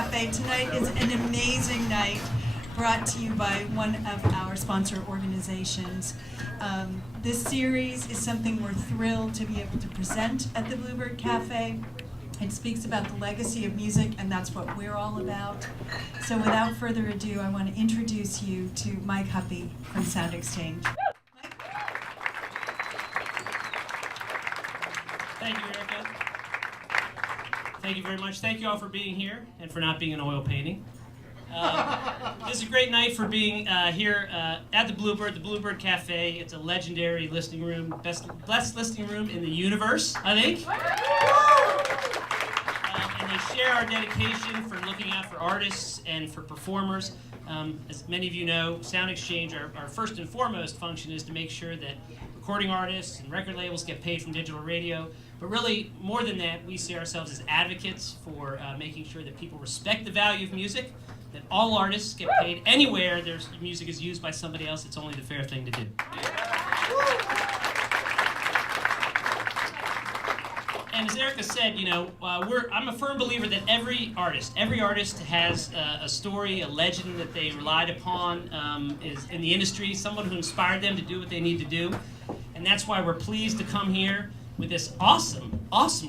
Café. Tonight is an amazing night brought to you by one of our sponsor organizations. This series is something we're thrilled to be able to present at the Bluebird Café. It speaks about the legacy of music, and that's what we're all about. So without further ado, I want to introduce you to Mike Huppy from SoundExchange. Thank you, Erica. Thank you very much. Thank you all for being here and for not being an oil painting. This is a great night for being here at the Bluebird Café. It's a legendary listening room, best listening room in the universe, I think. And they share our dedication for looking out for artists and for performers. As many of you know, SoundExchange, our first and foremost function is to make sure that recording artists and record labels get paid from digital radio. But really, more than that, we see ourselves as advocates for making sure that people respect the value of music, that all artists get paid anywhere their music is used by somebody else. It's only the fair thing to do. And as Erica said, you know, I'm a firm believer that every artist has a story, a legend that they relied upon is in the industry, someone who inspired them to do what they need to do. And that's why we're pleased to come here with this awesome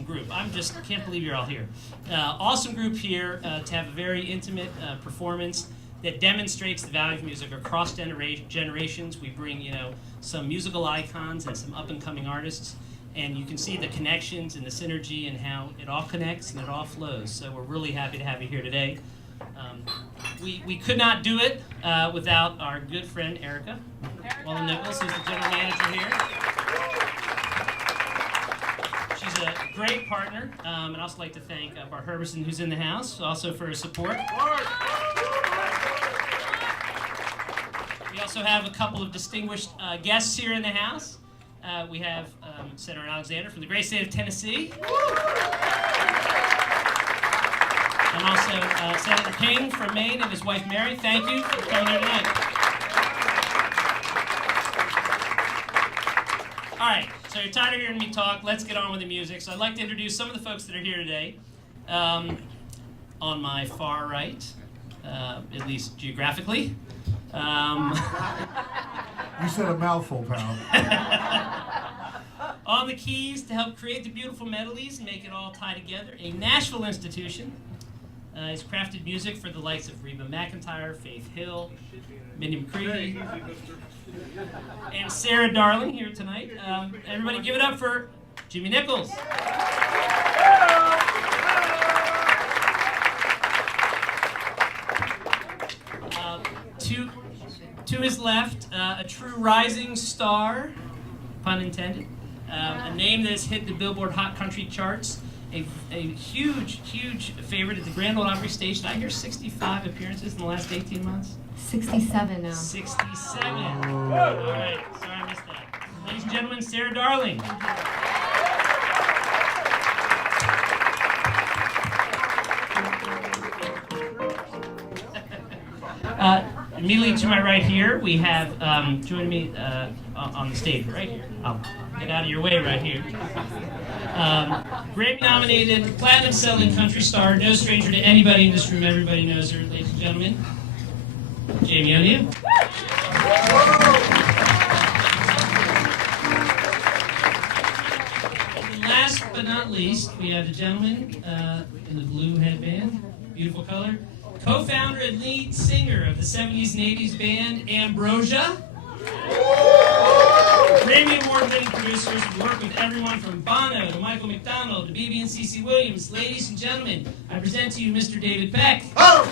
group. Can't believe you're all here. Awesome group here to have a very intimate performance that demonstrates the value of music across generations. We bring, you know, some musical icons and some up-and-coming artists, and you can see the connections and the synergy and how it all connects and it all flows. So we're really happy to have you here today. We could not do it without our good friend Erica Nichols, who's the general manager here. She's a great partner, and I'd also like to thank Bart Herbison, who's in the house, also for his support. We also have a couple of distinguished guests here in the house. We have Senator Alexander from the great state of Tennessee. And also Senator King from Maine and his wife Mary. Thank you for coming here tonight. All right, so you're tired of hearing me talk. Let's get on with the music. So I'd like to introduce some of the folks that are here today. On my far right, at least geographically. You said a mouthful, pal. On the keys to help create the beautiful melodies and make it all tie together, a Nashville institution. He's crafted music for the likes of Reba McEntire, Faith Hill, Minnie McCready, and Sarah Darling here tonight. Everybody give it up for Jimmy Nichols. To his left, a true rising star, pun intended, a name that has hit the Billboard Hot Country charts, a huge favorite at the Grand Ole Opry station. I hear 65 appearances in the last 18 months. 67 now. 67. All right, sorry I missed that. Ladies and gentlemen, Sarah Darling. Immediately to my right here, we have joining me on the stage right here. I'll get out of your way right here. Grammy-nominated, platinum-selling country star, no stranger to anybody in this room. Everybody knows her, ladies and gentlemen. Jamie O'Neill. And last but not least, we have the gentleman in the blue headband, beautiful color. Co-founder and lead singer of the 70s and 80s band Ambrosia. Grammy Award-winning producers who work with everyone from Bono to Michael McDonald to BB and CeCe Williams. Ladies and gentlemen, I present to you Mr. David Beck. Oh!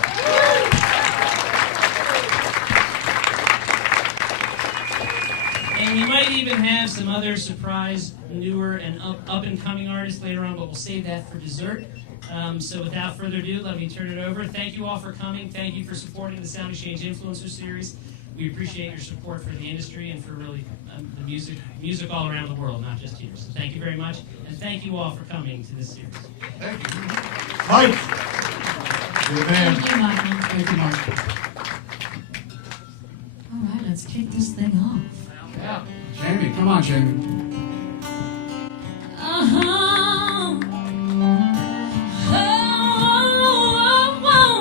And we might even have some other surprise, newer and up-and-coming artists later on, but we'll save that for dessert. So without further ado, let me turn it over. Thank you all for coming. Thank you for supporting the SoundExchange Influencer Series. We appreciate your support for the industry and for really the music all around the world, not just here. So thank you very much, and thank you all for coming to this series. Thank you. Mike! Good man. Thank you, Michael. Thank you, Mike. All right, let's kick this thing off. Yeah. Jamie, come on, Jamie. Uh-huh. Oh, oh, oh, oh.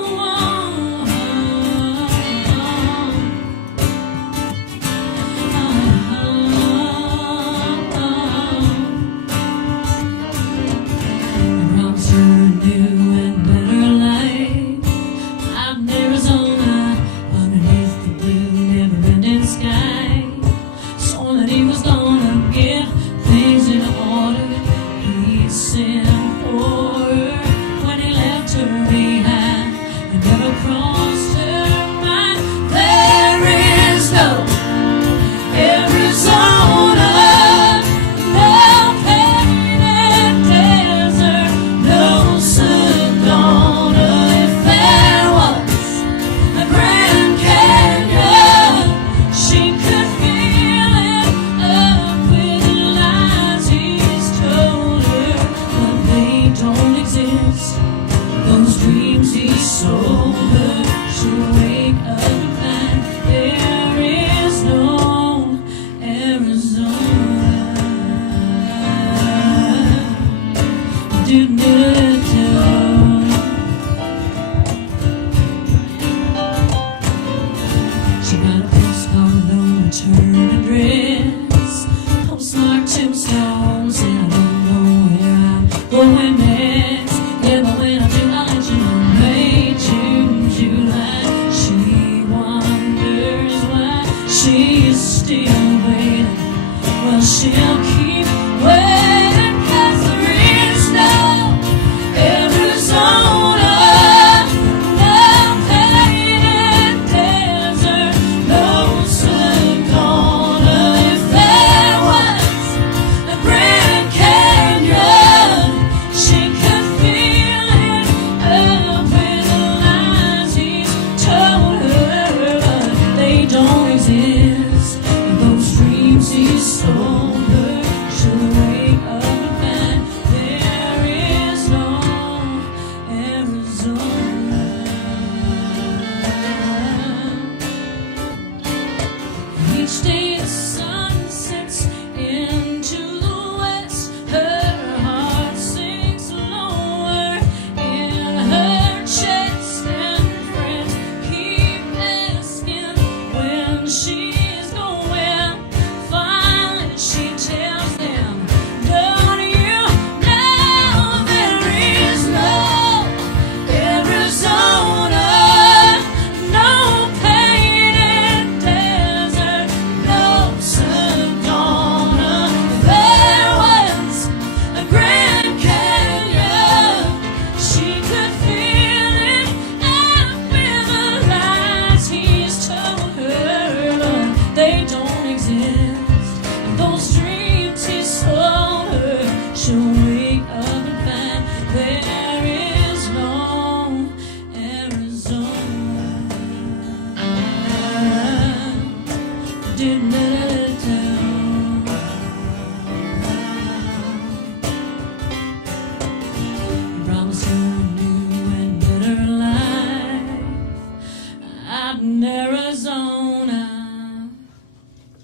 out in Arizona.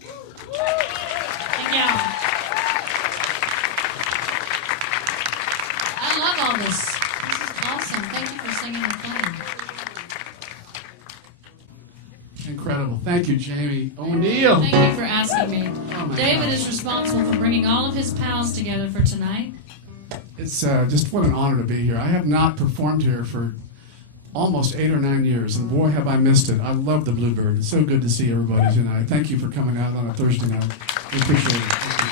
Thank y'all. I love all this. This is awesome. Thank you for singing and playing. Incredible. Thank you, Jamie O'Neill. Thank you for asking me. Oh my David gosh. is responsible for bringing all of his pals together for tonight. It's just what an honor to be here. I have not performed here for almost 8 or 9 years, and boy, have I missed it. I love the Bluebird. It's so good to see everybody tonight. Thank you for coming out on a Thursday night. We appreciate it. Thank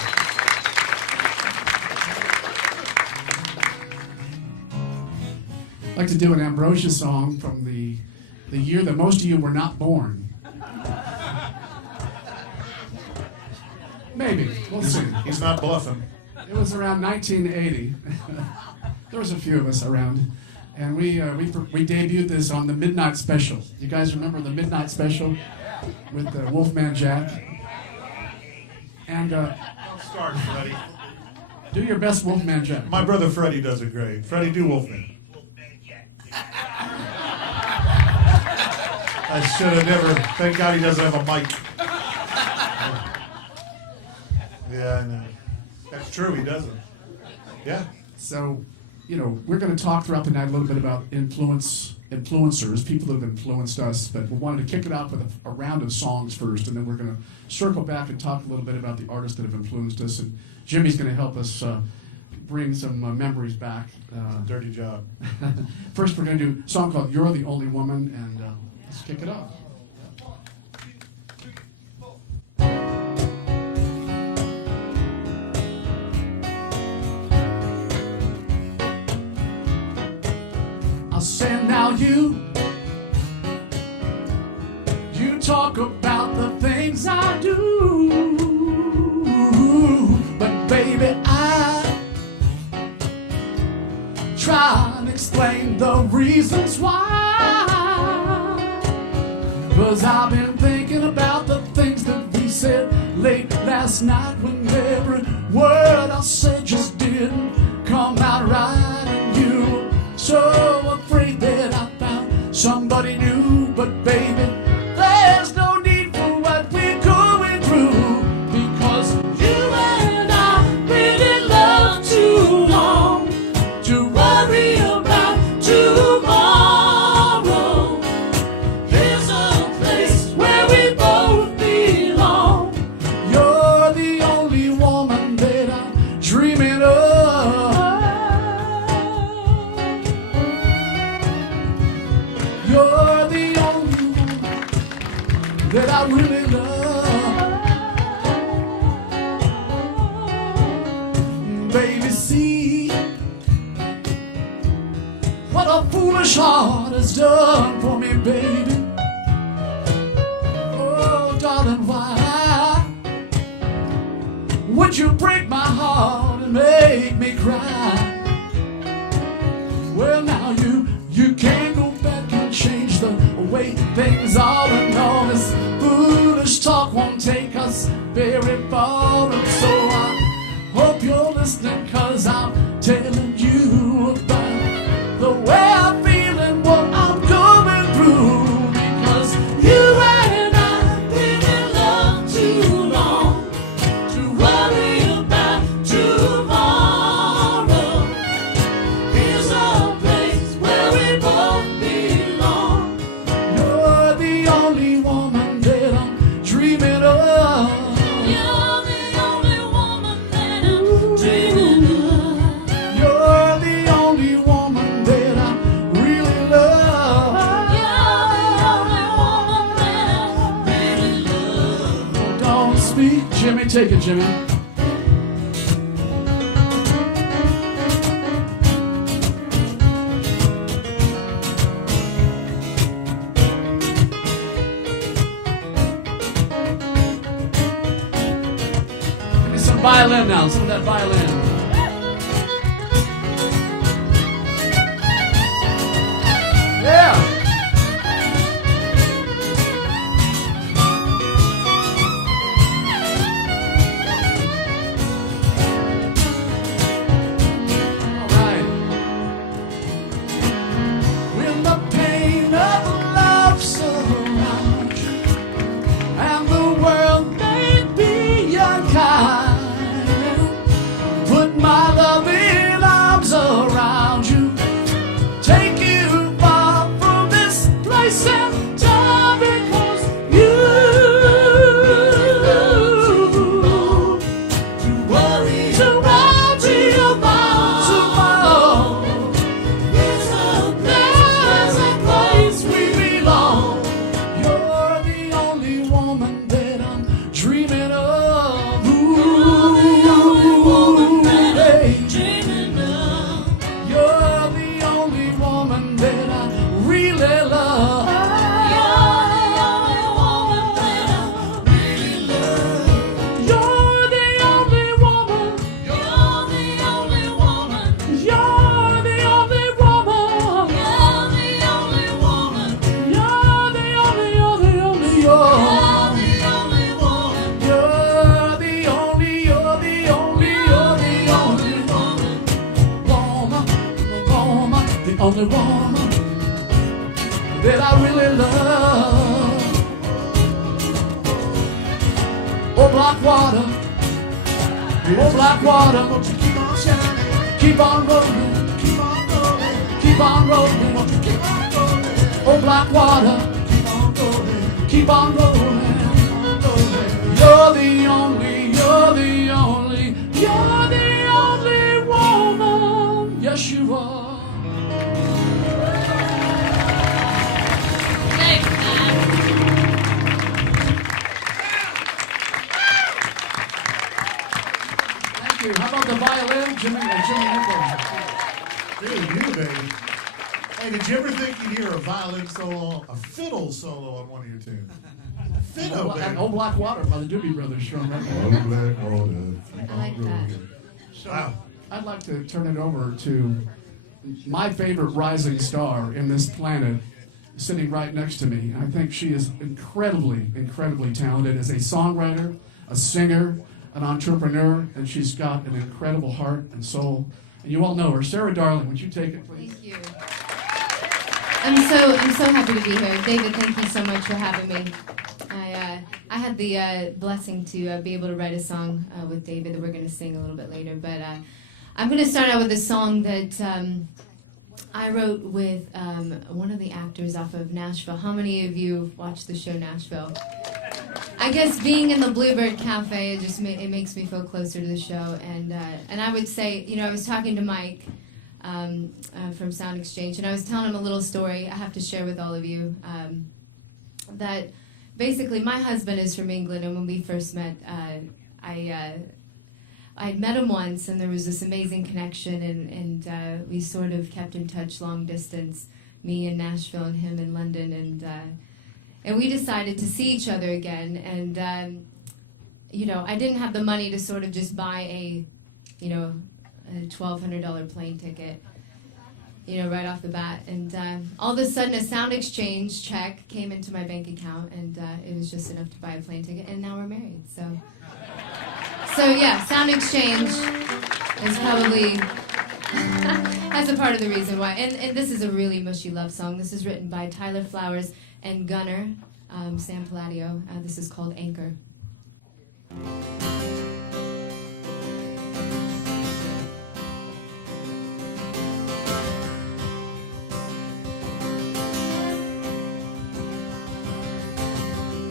you. I'd like to do an Ambrosia song from the year that most of you were not born. Maybe. We'll see. He's not bluffing. It was around 1980. There was a few of us around, and we debuted this on the Midnight Special. You guys remember the Midnight Special with Wolfman Jack? And Don't start, Freddie. do your best Wolfman Jack. My brother Freddie does it great. Freddie, do Wolfman. I should have never. Thank God he doesn't have a mic. Yeah, I know. That's true, he doesn't. Yeah. So, you know, we're going to talk throughout the night a little bit about influencers, people that have influenced us, but we wanted to kick it off with a round of songs first, and then we're going to circle back and talk a little bit about the artists that have influenced us, and Jimmy's going to help us bring some memories back. Dirty job. First, we're going to do a song called You're the Only Woman, and let's kick it off. I'll say now you talk about the things I do, but baby I try and explain the reasons why, 'cause I've been thinking about the things that we said late last night, when every word I said just didn't come out right, and you were so afraid that I found somebody new. But baby, there's no need for what we're going through, because you and I really love too long to worry about tomorrow. Here's a place where we both belong. You're the only woman that I'm dreaming of. You're the only one that I really love. Baby, see what a foolish heart has done for me, baby. Oh, darling, why would you break my heart and make me cry? Well, now you can't go back and change the way things are, and all this foolish talk won't take us very far. And so I hope you're listening, 'cause I'm telling you about the way I feel and what I'm going through, because you and I really love too long to worry about tomorrow. Here's a place where we both belong. You're the only woman that I'm dreaming of. You're the only woman that I'm dreaming of. You're the only woman that I really love. You're the only woman that I really love. Don't speak, Jimmy. Take it, Jimmy. Give me some violin now, some of that violin. Yeah. All right. When the pain of love surrounds only woman that I really love. Oh, black water, oh, black water, won't you keep on shining, keep on rolling, keep on rolling, keep on rolling, won't you keep on rolling. Oh, black water, keep on rolling, keep on rolling, keep on rolling. You're the only, you're the only, you're the only woman. Yes, you are. Thanks, man. Thank you. How about the violin, Jimmy Nichols? Really, you, baby. Hey, did you ever think you'd hear a violin solo, a fiddle solo on one of your tunes? Fiddle, baby. Old Black Water by the Doobie Brothers from right there. Old Black Water. I like that. Wow. I'd like to turn it over to my favorite rising star in this planet, sitting right next to me. I think she is incredibly, incredibly talented as a songwriter, a singer, an entrepreneur, and she's got an incredible heart and soul. And you all know her. Sarah Darling, would you take it, please? Thank you. I'm so happy to be here. David, thank you so much for having me. I had the blessing to be able to write a song with David that we're going to sing a little bit later. But I'm going to start out with a song that I wrote with one of the actors off of Nashville. How many of you watched the show Nashville? I guess being in the Bluebird Café, it makes me feel closer to the show. And I would say, I was talking to Mike from Sound Exchange, and I was telling him a little story I have to share with all of you. That basically, my husband is from England, and when we first met, I'd met him once, and there was this amazing connection, and we sort of kept in touch long distance, me in Nashville and him in London, and we decided to see each other again, and I didn't have the money to sort of just buy a $1,200 plane ticket, right off the bat, and all of a sudden a Sound Exchange check came into my bank account, and it was just enough to buy a plane ticket, and now we're married, so yeah, Sound Exchange is probably that's a part of the reason why. And this is a really mushy love song. This is written by Tyler Flowers and Gunnar, Sam Palladio. This is called Anchor.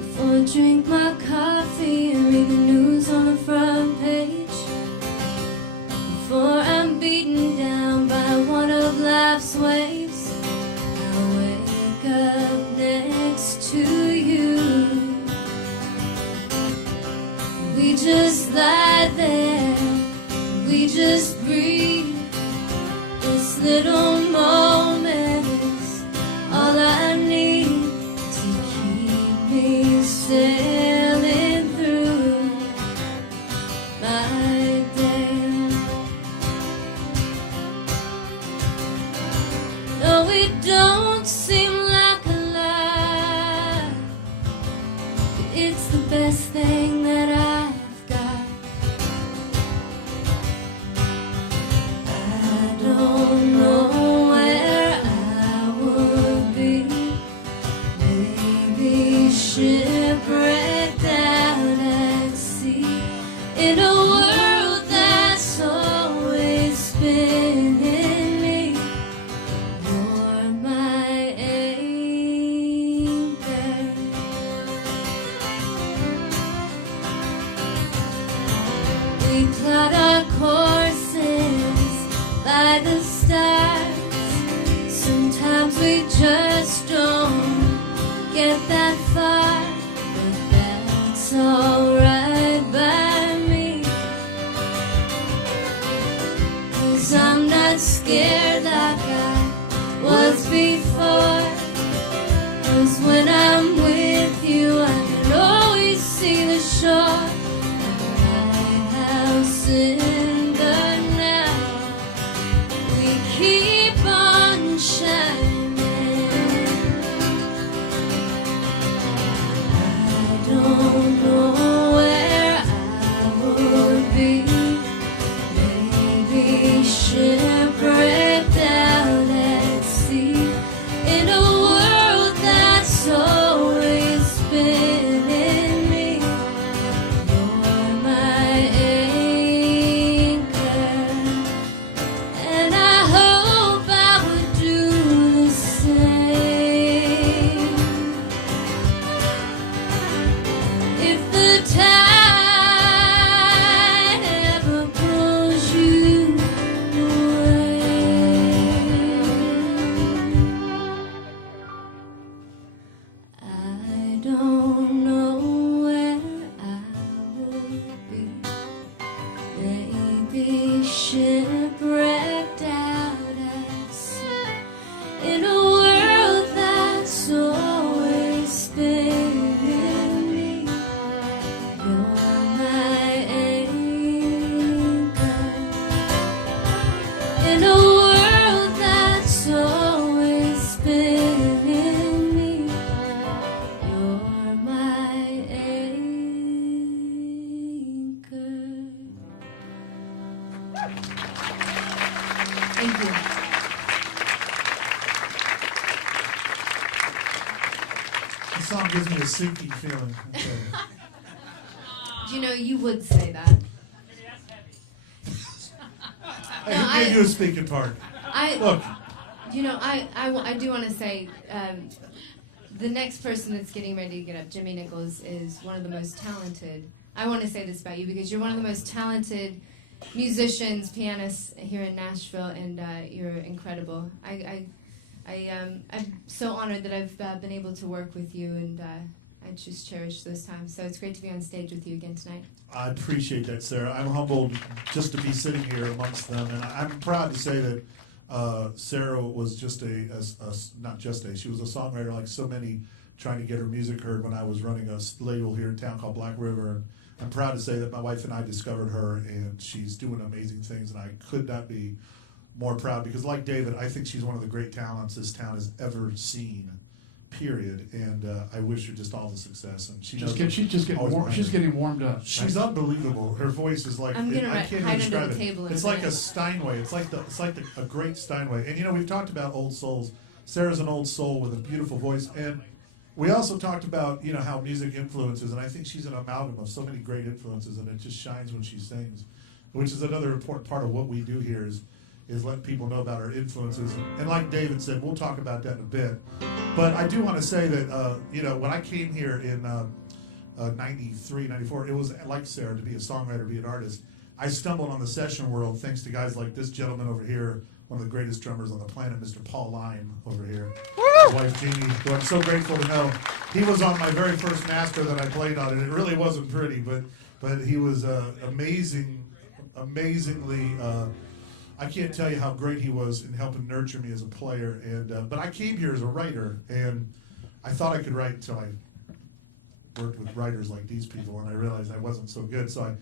Before I drink my coffee and read the news on the front page, before I'm beaten down by one of life's waves, I'll wake up next to you. We just lie there, we just breathe. This little moment is all I need to keep me sailing through my day. No, it don't seem like a lie, but it's the best thing that I've got. I don't know where I would be, maybe shipwrecked out at sea, in a world that's always spinning me. You're my anchor. We plot our courses by the stars. Sometimes we just don't get that far, but that's alright by me, 'cause I'm not scared like I was before. 'Cause when I'm with you, I can always see the shore. Lighthouse in the night, we keep on shining. I don't know where I would be, maybe shipwrecked out at The song gives me a sinking feeling. Okay. Do you know you would say that? Hey, No, who gave you a speaking part? Look. You know, I do want to say the next person that's getting ready to get up, Jimmy Nichols, is one of the most talented. I want to say this about you because you're one of the most talented musicians, pianists here in Nashville, and you're incredible. I'm so honored that I've been able to work with you, and I just cherish those times. So it's great to be on stage with you again tonight. I appreciate that, Sarah. I'm humbled just to be sitting here amongst them, and I'm proud to say that Sarah was just she was a songwriter like so many, trying to get her music heard when I was running a label here in town called Black River. And I'm proud to say that my wife and I discovered her, and she's doing amazing things, and I could not be more proud because, like David, I think she's one of the great talents this town has ever seen, period. And I wish her just all the success. And she's getting warmed up. She's unbelievable. Her voice is like, I'm gonna I can't hide even describe under the it. table in It's a like minute. a Steinway. It's like a great Steinway. And you know, we've talked about old souls. Sarah's an old soul with a beautiful voice, and we also talked about, you know, how music influences, and I think she's an amalgam of so many great influences, and it just shines when she sings, which is another important part of what we do here is let people know about our influences. And like David said, we'll talk about that in a bit. But I do want to say that, you know, when I came here in 93, 94, it was like Sarah to be a songwriter, be an artist. I stumbled on the session world thanks to guys like this gentleman over here, one of the greatest drummers on the planet, Mr. Paul Lime over here. His wife Jeannie, who I'm so grateful to know. He was on my very first master that I played on, and it really wasn't pretty, but he was amazingly. I can't tell you how great he was in helping nurture me as a player. And but I came here as a writer, and I thought I could write until I worked with writers like these people, and I realized I wasn't so good. So I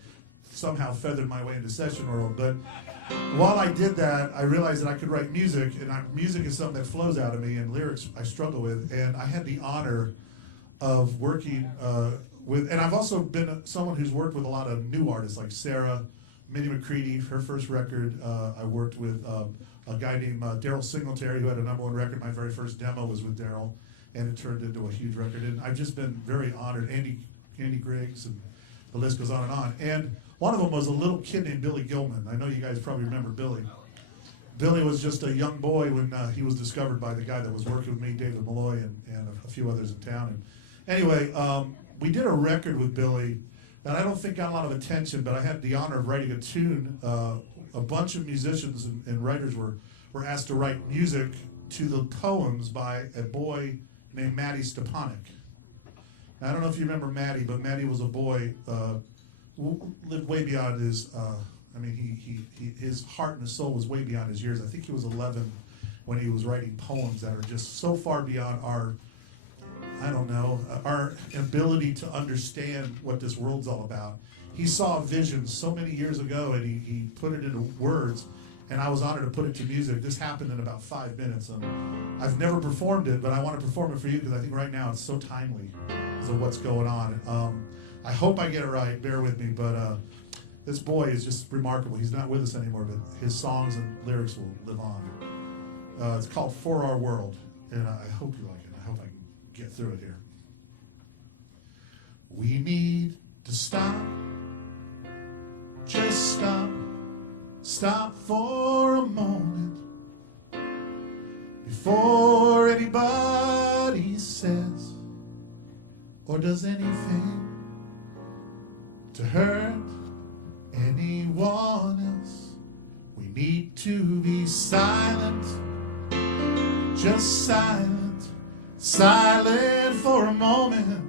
somehow feathered my way into session world. But while I did that, I realized that I could write music, and music is something that flows out of me, and lyrics I struggle with. And I had the honor of working with, and I've also been someone who's worked with a lot of new artists like Sarah, Minnie McCready. Her first record, I worked with a guy named Daryl Singletary, who had a #1 record. My very first demo was with Daryl, and it turned into a huge record. And I've just been very honored. Andy Griggs, and the list goes on. And one of them was a little kid named Billy Gilman. I know you guys probably remember Billy. Billy was just a young boy when he was discovered by the guy that was working with me, David Malloy, and a few others in town. And anyway, we did a record with Billy that I don't think got a lot of attention, but I had the honor of writing a tune. A bunch of musicians and writers were asked to write music to the poems by a boy named Matty Stepanek. Now, I don't know if you remember Matty, but Matty was a boy who lived way beyond his, his heart and his soul was way beyond his years. I think he was 11 when he was writing poems that are just so far beyond our ability to understand what this world's all about. He saw a vision so many years ago, and he put it into words, and I was honored to put it to music. This happened in about 5 minutes, and I've never performed it, but I want to perform it for you because I think right now it's so timely because of what's going on. I hope I get it right, bear with me, but this boy is just remarkable. He's not with us anymore, but his songs and lyrics will live on. It's called For Our World, and I hope you like it. I hope I can get through it here. We need to stop, just stop for a moment before anybody says or does anything to hurt anyone else. We need to be silent, just silent for a moment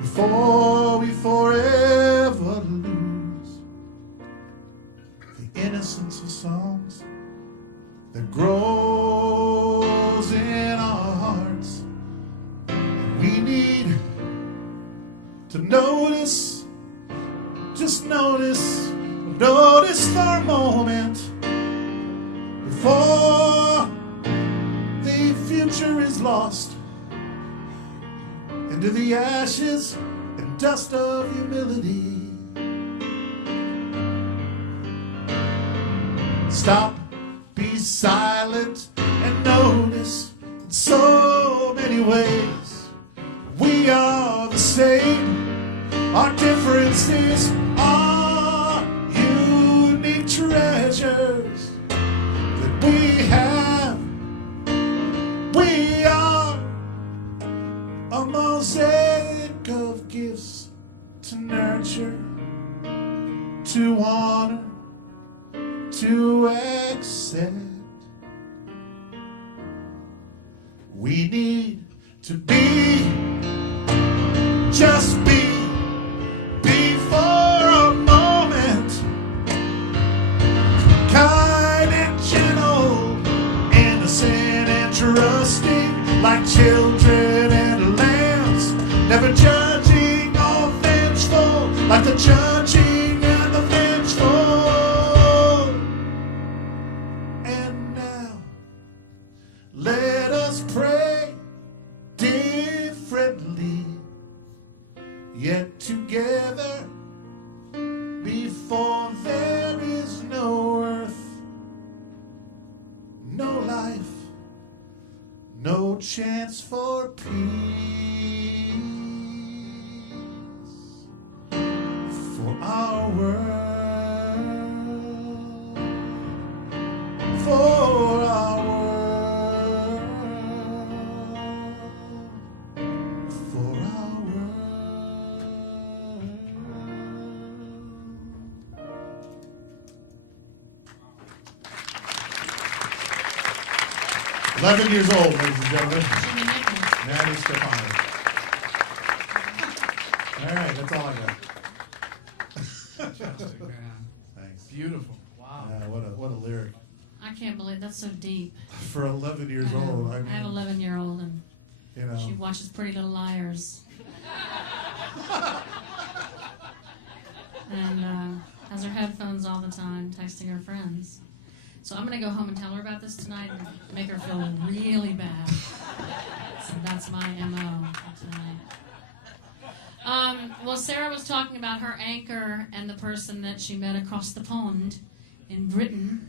before we forever lose the innocence of songs that grows in our hearts. And we need to notice, just notice for a moment before the future is lost into the ashes and dust of humility. Stop, be silent, and notice that so many many ways we are the same. Our differences are unique treasures that we have. We are a mosaic of gifts to nurture, to honor, to accept. We need to be, just be for a moment, kind and gentle, innocent and trusting, like children and lambs, never judging or vengeful, like the judging and the vengeful. And now, let us pray differently, yet together, before there is no earth, no life, no chance for peace. For our world, for our world, for our world. 11 years old, ladies and gentlemen. Jimmy Nichols. Maddie Stefani. All right, that's all I got. Fantastic, man. Thanks. Beautiful. Wow. Yeah, what a lyric. I can't believe that's so deep. For 11 years old, I I have an mean, 11-year-old, and you know. she watches Pretty Little Liars. And has her headphones all the time, texting her friends. So I'm going to go home and tell her about this tonight and make her feel really bad. So that's my MO tonight. Well, Sarah was talking about her anchor and the person that she met across the pond in Britain.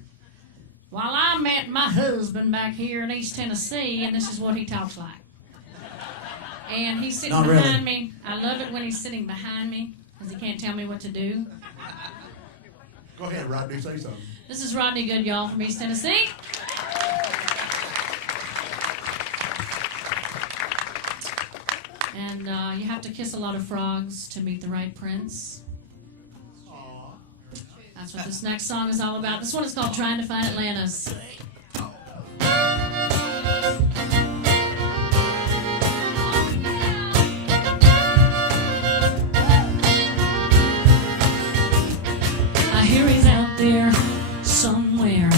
While I met my husband back here in East Tennessee, and this is what he talks like. And he's sitting Not behind really. me. I love it when he's sitting behind me because he can't tell me what to do. Go ahead, Rodney, say something. This is Rodney Good, y'all, from East Tennessee. And you have to kiss a lot of frogs to meet the right prince. That's what this next song is all about. This one is called Trying to Find Atlantis. I hear he's out there somewhere.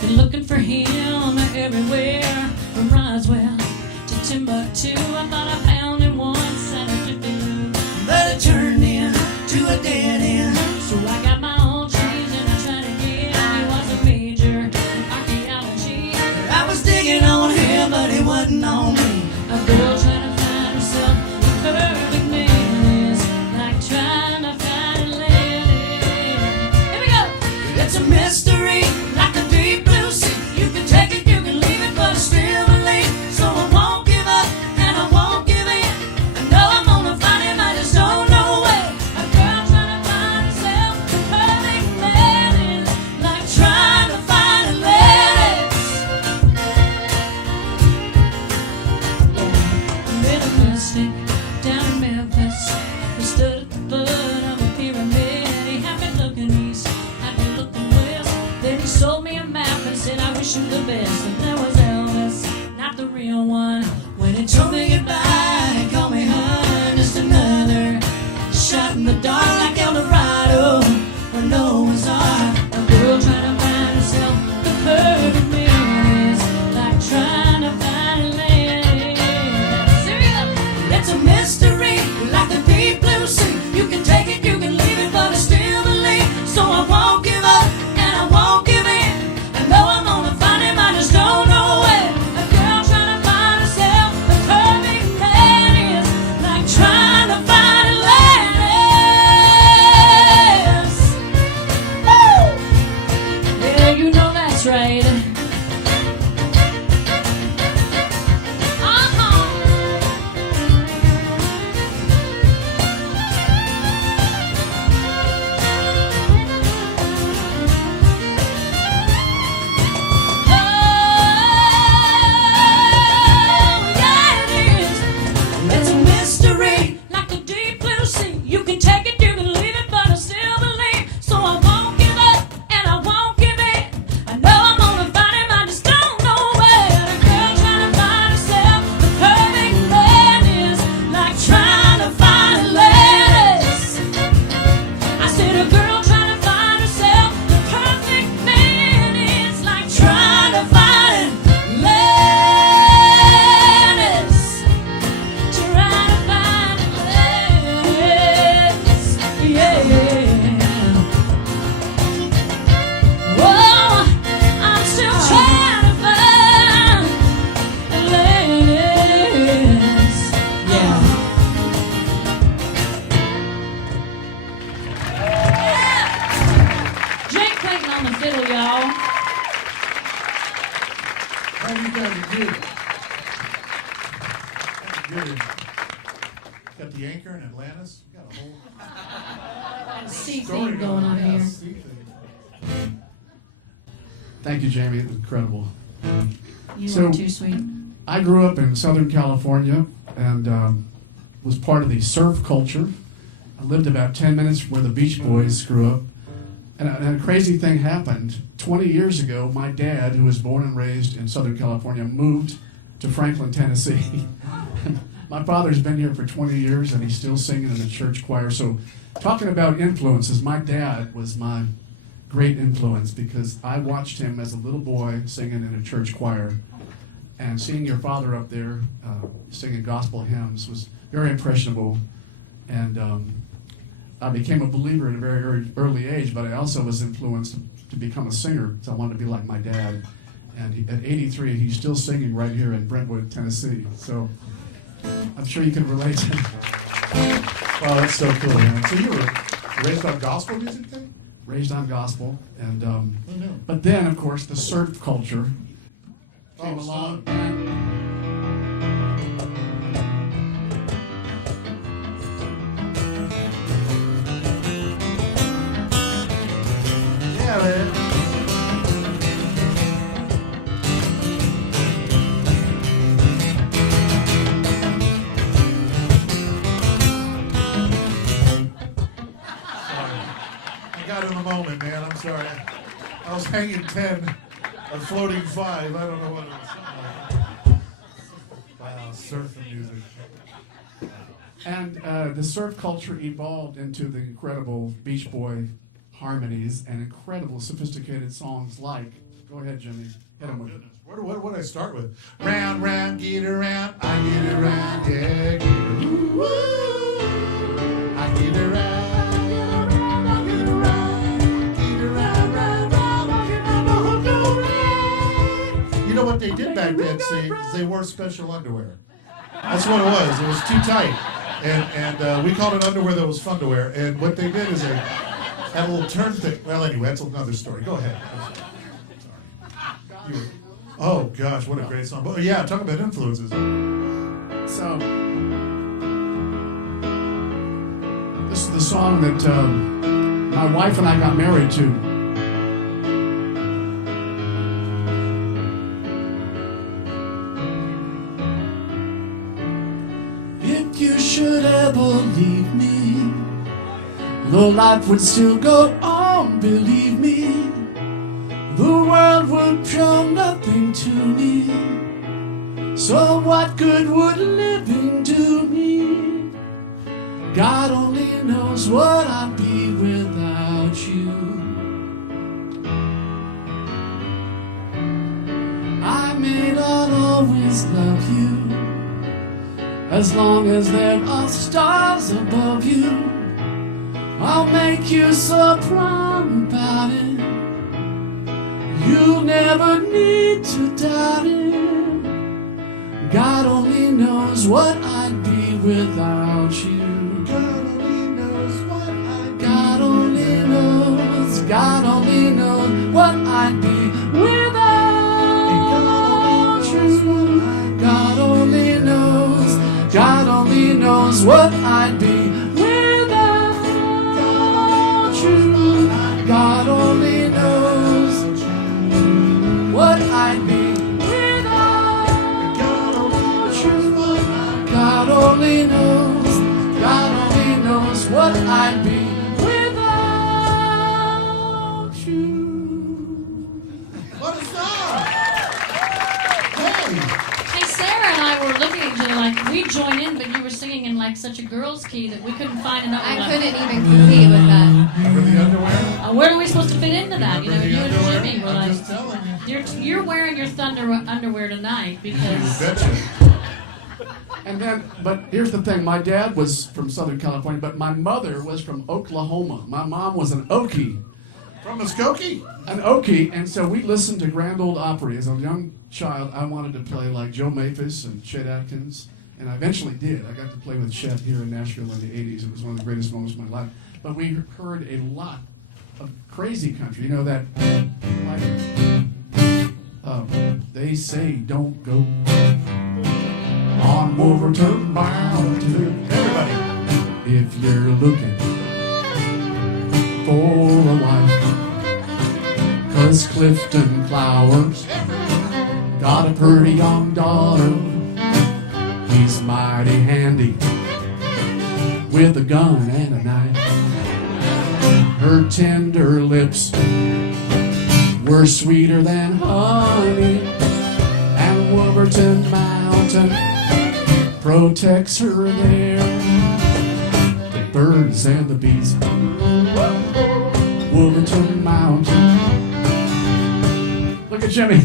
Been looking for him everywhere. From Roswell to Timbuktu, I thought I found him once at a doo-doo. But it turned into a dead end. So I got my own trees and I tried again. He was a major in archaeology. I was digging on him, but he wasn't on me. A girl trying to find herself a perfect man is like trying to find Atlantis. Here we go. It's a mystery, like a deep blue sea. You can take it, you can leave it, but I still believe. So I won't give up and I won't give in. I know I'm gonna find him, I just don't know where. A girl trying to find herself a perfect man is like trying to find Atlantis. Met a mystic down in Memphis. We stood at the foot of a pyramid. He had me looking east, had me looking west. Then he sold me a map and said, I wish you the best. And there was Elvis, not the real one. When he told me goodbye, he called me hun. Just another shot in the dark like El Dorado or Noah's Ark. A girl trying to find herself the perfect man is like trying to find Atlantis. It's a mystery, like the Got the anchor in Atlantis. You got a whole Sea story thing going on yeah, here. sea thing. Thank you, Jamie. It was incredible. You So- are too sweet. I grew up in Southern California and was part of the surf culture. I lived about 10 minutes where the Beach Boys grew up. And a crazy thing happened. 20 years ago, my dad, who was born and raised in Southern California, moved to Franklin, Tennessee. My father's been here for 20 years and he's still singing in the church choir. So talking about influences, my dad was my great influence because I watched him as a little boy singing in a church choir. And seeing your father up there singing gospel hymns was very impressionable. And I became a believer at a very early age, but I also was influenced to become a singer, so I wanted to be like my dad. And at 83, he's still singing right here in Brentwood, Tennessee. So I'm sure you can relate to him. Wow, that's so cool, man. So you were raised on gospel music then? Raised on gospel. And Oh, no. but then, of course, the surf culture came Oh, along. Yeah, man. I got in the moment, man. I'm sorry. I was hanging 10, a floating 5. I don't know what it was. Wow, surfing music. And the surf culture evolved into the incredible Beach Boy harmonies and incredible sophisticated songs like, go ahead, Jimmy, hit them with it. What would I start with? Round, round, get around, I get around, yeah, get around. Woo, I get around, I get around, get around, round, round, I get around, I go around. You know what they did back then, see, is they wore special underwear. That's what it was. It was too tight. And we called it underwear that was fun to wear. And what they did is they had a little turn thing. Well, anyway, that's another story. Go ahead. Sorry. Oh, gosh, what a great song. But yeah, talk about influences. So, this is the song that my wife and I got married to. If you should ever leave me, though life would still go on, believe me, the world would show nothing to me. So what good would living do me? God only knows what I'd be without you. I may not always love you, as long as there are stars above you. I'll make you so proud about it. You'll never need to doubt it. God only knows what I'd be without you. God only knows what I'd be. God only knows. God only knows what I'd be without you. God only knows. God only knows what I'd be without you. God only knows what I'd be without you. God only knows. God only knows what I'd be without you. What a song! Hey! Hey, Sarah and I were looking at each other like we join in, but you were singing in like such a girl's key that we couldn't find enough. I couldn't even compete with that. Remember the underwear? Where are we supposed to fit into that? You know, Remember you the and underwear? Jimmy were I'm like, just telling you. you're wearing your underwear tonight because. Betcha. And then, but here's the thing, my dad was from Southern California, but my mother was from Oklahoma. My mom was an Okie. From Muskogee? An Okie, and so we listened to Grand Ole Opry. As a young child, I wanted to play like Joe Maphis and Chet Atkins, and I eventually did. I got to play with Chet here in Nashville in the 80s. It was one of the greatest moments of my life. But we heard a lot of crazy country, you know, that, like, they say don't go on Wolverton Mountain. Everybody. If you're looking for a wife, 'cause Clifton Flowers got a pretty young daughter. He's mighty handy with a gun and a knife. Her tender lips were sweeter than honey, and Wolverton Mountain protects her there. The birds and the bees, Wolverton Mountain. Look at Jimmy.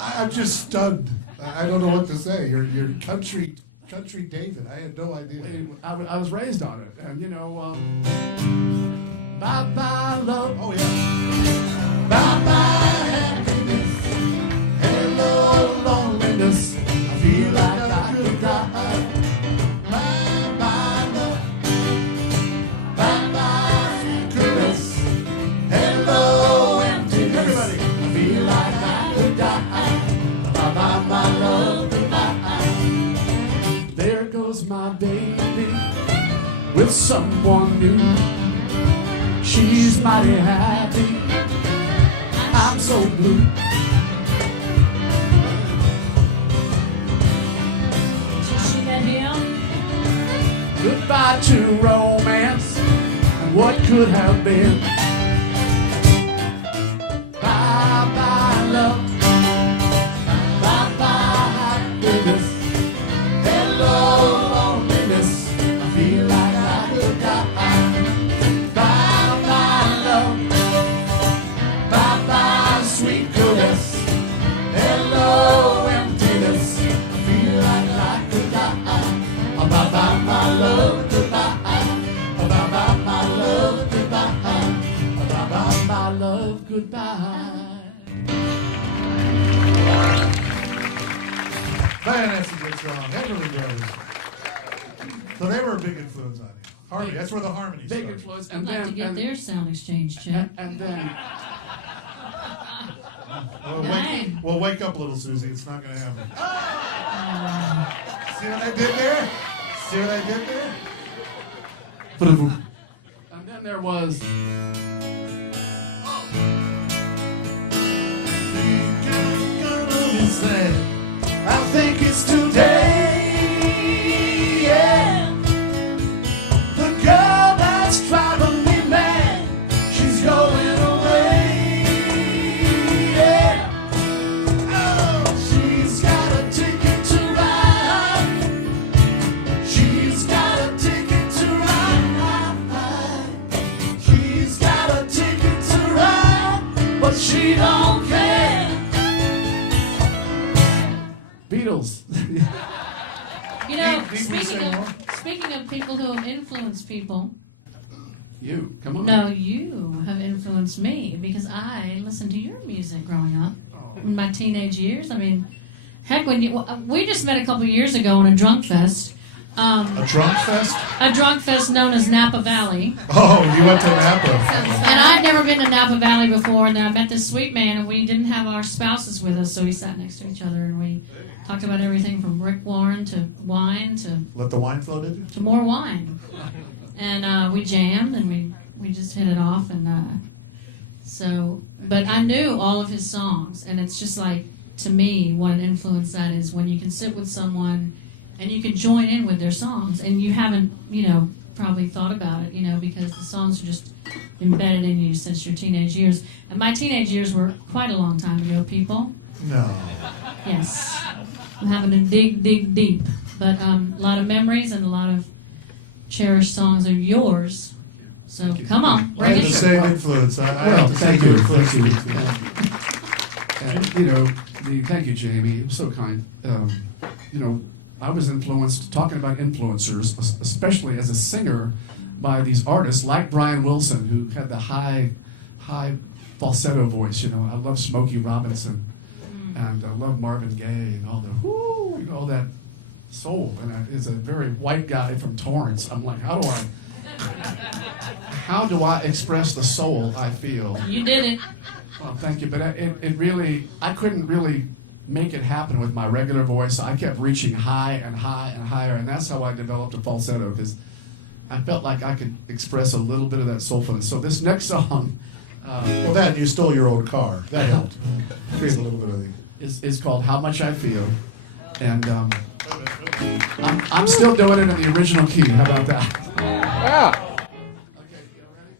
I'm just stunned. I don't know what to say. You're country David. I had no idea. I was raised on it, and you know, bye bye love. Oh yeah. Bye bye happiness. Hello loneliness. I feel like I could die. Bye bye love. Bye bye goodness. Hello emptiness. Everybody. I feel like I could die. Bye bye my love. Goodbye. There goes my baby with someone new. She's mighty happy. I'm so blue. Did she met him? Goodbye to romance and what could have been. Bye bye love. Bye bye happiness. Hello loneliness. I feel like I could die. Bye bye love. Bye bye sweet goodness. Hello emptiness. I feel like I could die. Bye bye my love, goodbye. Bye bye my love, goodbye. Bye bye my love, goodbye. Man, that's a good song. Everly Brothers. So they were a big influence on you. Harmony. That's where the harmony Big started. influence, I'd and like to then get their sound exchange check. and then Well, wake up, little Susie. It's not going to happen. See what I did there? See what I did there? and then there was. I think it's today, yeah. The girl that's driving me mad, she's going away, yeah. Oh, she's got a ticket to ride. She's got a ticket to ride. She's got a ticket to ride, but she don't care. Beals. You know, Need we say more? speaking of people who have influenced people, You, come on. no, you have influenced me because I listened to your music growing up in my teenage years. I mean, heck, we just met a couple years ago on a drunk fest. A drunk fest? A drunk fest known as Napa Valley. Oh, you went to Napa. And I'd never been to Napa Valley before, and then I met this sweet man, and we didn't have our spouses with us, so we sat next to each other, and we talked about everything from Rick Warren to wine to Let the wine flow, did you? more wine. And we jammed, and we just hit it off, and but I knew all of his songs, and it's just like, to me, what an influence that is when you can sit with someone and you can join in with their songs, and you haven't, probably thought about it, because the songs are just embedded in you since your teenage years. And my teenage years were quite a long time ago, people. No. Yes. I'm having to dig deep. But a lot of memories and a lot of cherished songs are yours. So come on, I bring had the it. same influence. I Well, have to thank say you, the influence thank you. to me, too. And, thank you, Jamie. It was so kind. I was influenced, talking about influencers, especially as a singer, by these artists like Brian Wilson, who had the high falsetto voice. I love Smokey Robinson, and I love Marvin Gaye, and all the whoo, all that soul. And is a very white guy from Torrance. I'm like, how do I express the soul I feel? You did it. Well, thank you, but it really, I couldn't really make it happen with my regular voice. I kept reaching high and high and higher, and that's how I developed a falsetto, because I felt like I could express a little bit of that soulfulness. So this next song Well, that and you stole your old car. That helped. Create a little bit of the... is called How Much I Feel, and I'm still doing it in the original key. How about that? Yeah. Okay, you ready?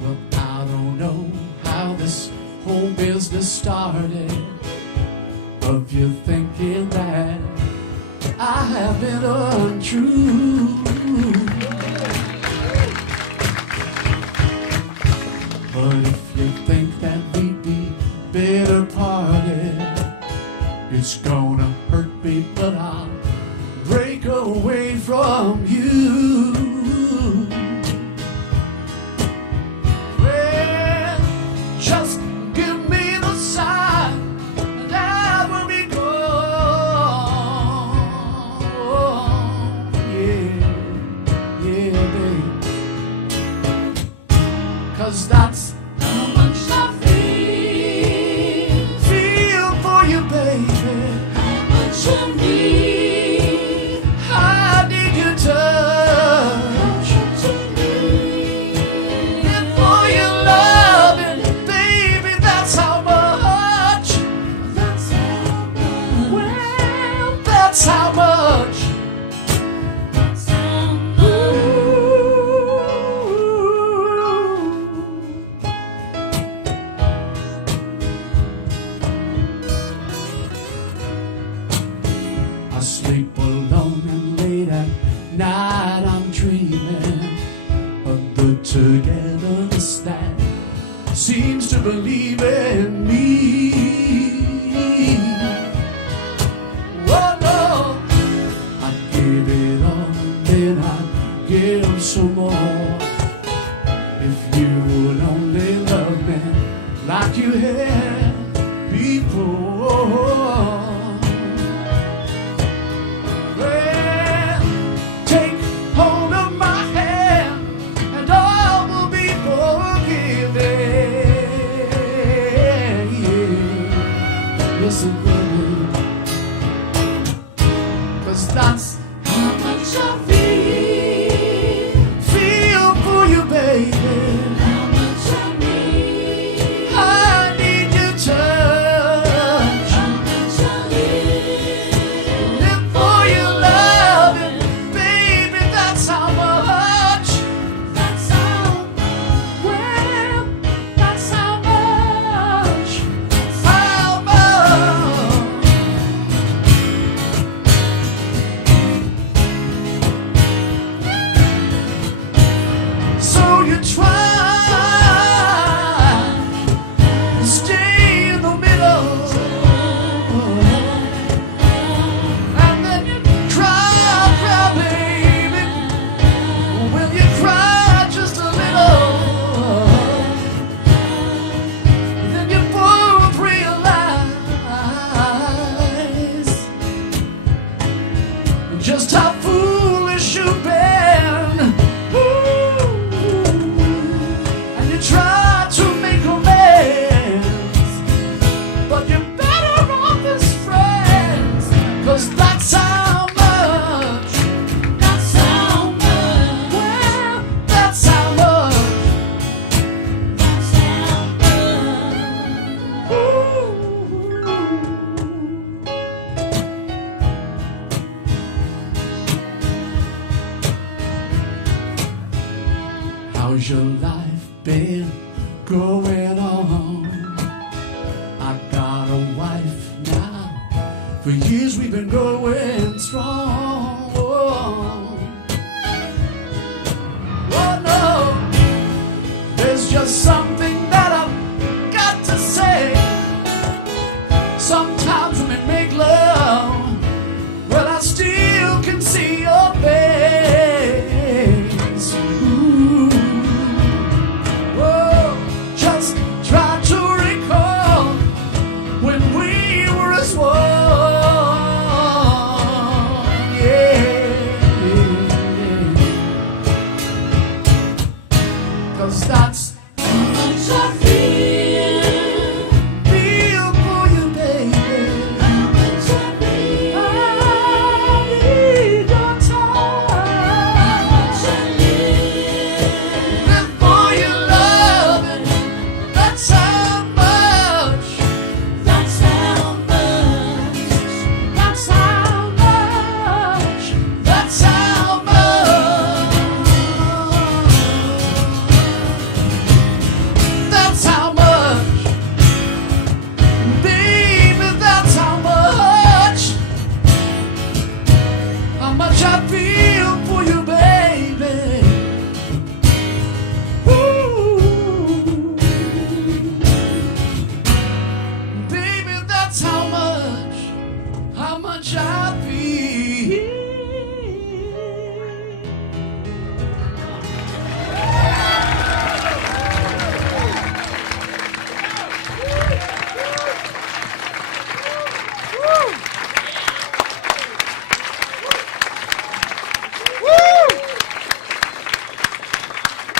Well, I don't know how this whole business started, of you thinking that I have been untrue. But if you think that we'd be better parted, it's gonna hurt me, but I'll break away from you. Well, just give me the sign and I will be gone. Yeah, yeah, babe. 'Cause that's how much I feel for you, baby. How much I need your touch. And for your loving, baby, that's how much. That's how much. Well, that's how much. That's how I sleep alone and late at night I'm dreaming of the togetherness that seems to believe in me. Oh no, I'd give it all and then I'd give some more. If you would only love me like you had before. Well, take hold of my hand and all will be forgiven. Yeah. Yes, it will. 'Cause that's how much I feel for you, baby. How much I need your touch. How much I live for your loving, baby. That's how much. That's how much. Well, that's how much. How much. So you try to stay in the middle, and then you cry, baby. Will you cry just a little? Then you both realize just how foolish you've been. And you try to make amends, but you're better off as friends. 'Cause that's how much. That's how much. Well, that's how much. That's how much. How's your life been going on? I got a wife now. For years we've been going strong. Oh no, there's just something that I've got to say. Sometimes when we make love, well, I still can see your face. Ooh. Whoa, just try to recall when we were as one. Yeah, 'cause that's how much I feel for you, baby. How much I need your time. How much I live for your loving. That's how much. That's how much. That's how much. That's how much. That's how much. Baby, that's how much. How much I feel for you, baby. Ooh. Baby, that's how much I feel.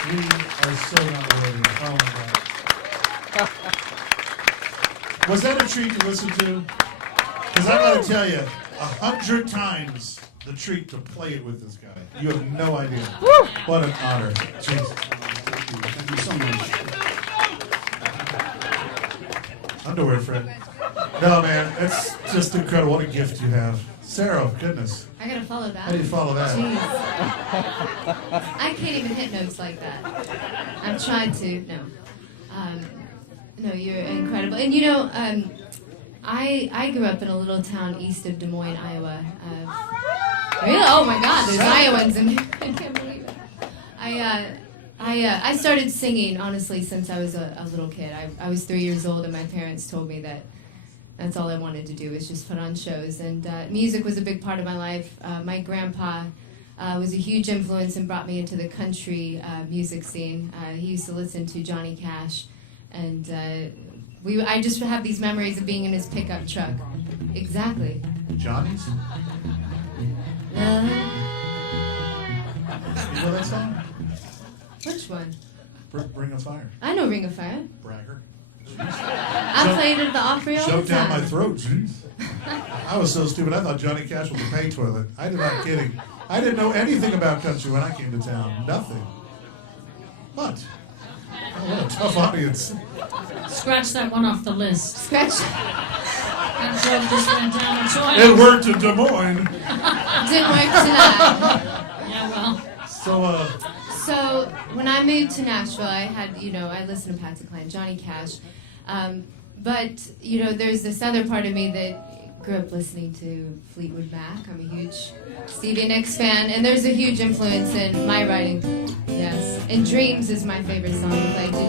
We are so not worthy. Oh my God. Was that a treat to listen to? Because I gotta tell you, 100 times the treat to play it with this guy. You have no idea. What an honor. Jeez. Thank you so much. Underwear, friend. No, man, it's just incredible. What a gift you have. Sarah, goodness. I gotta follow that. How do you follow that? Jeez. I can't even hit notes like that. I'm trying to. No. No, you're incredible. And you know, I grew up in a little town east of Des Moines, Iowa. Really? Oh my God, there's Iowans in here. I can't believe it. I started singing, honestly, since I was a little kid. I was 3 years old, and my parents told me that that's all I wanted to do was just put on shows. And music was a big part of my life. My grandpa was a huge influence and brought me into the country music scene. He used to listen to Johnny Cash, and I just have these memories of being in his pickup truck. Exactly. Johnny's? Love. You know that song? Which one? Ring of Fire. I know Ring of Fire. Bragger. I played it at the Opry all the Choked down my time. throat, jeez. I was so stupid. I thought Johnny Cash was a pay toilet. I'm not kidding. I didn't know anything about country when I came to town. Nothing. What? Oh, what a tough audience. Scratch that one off the list. Scratch. That joke just went down the toilet. It worked in Des Moines. Didn't work tonight. Yeah, well. So when I moved to Nashville, I had, I listened to Patsy Cline, Johnny Cash. But, there's this other part of me that grew up listening to Fleetwood Mac. I'm a huge Stevie Nicks fan, and there's a huge influence in my writing. Yes. And Dreams is my favorite song if I do.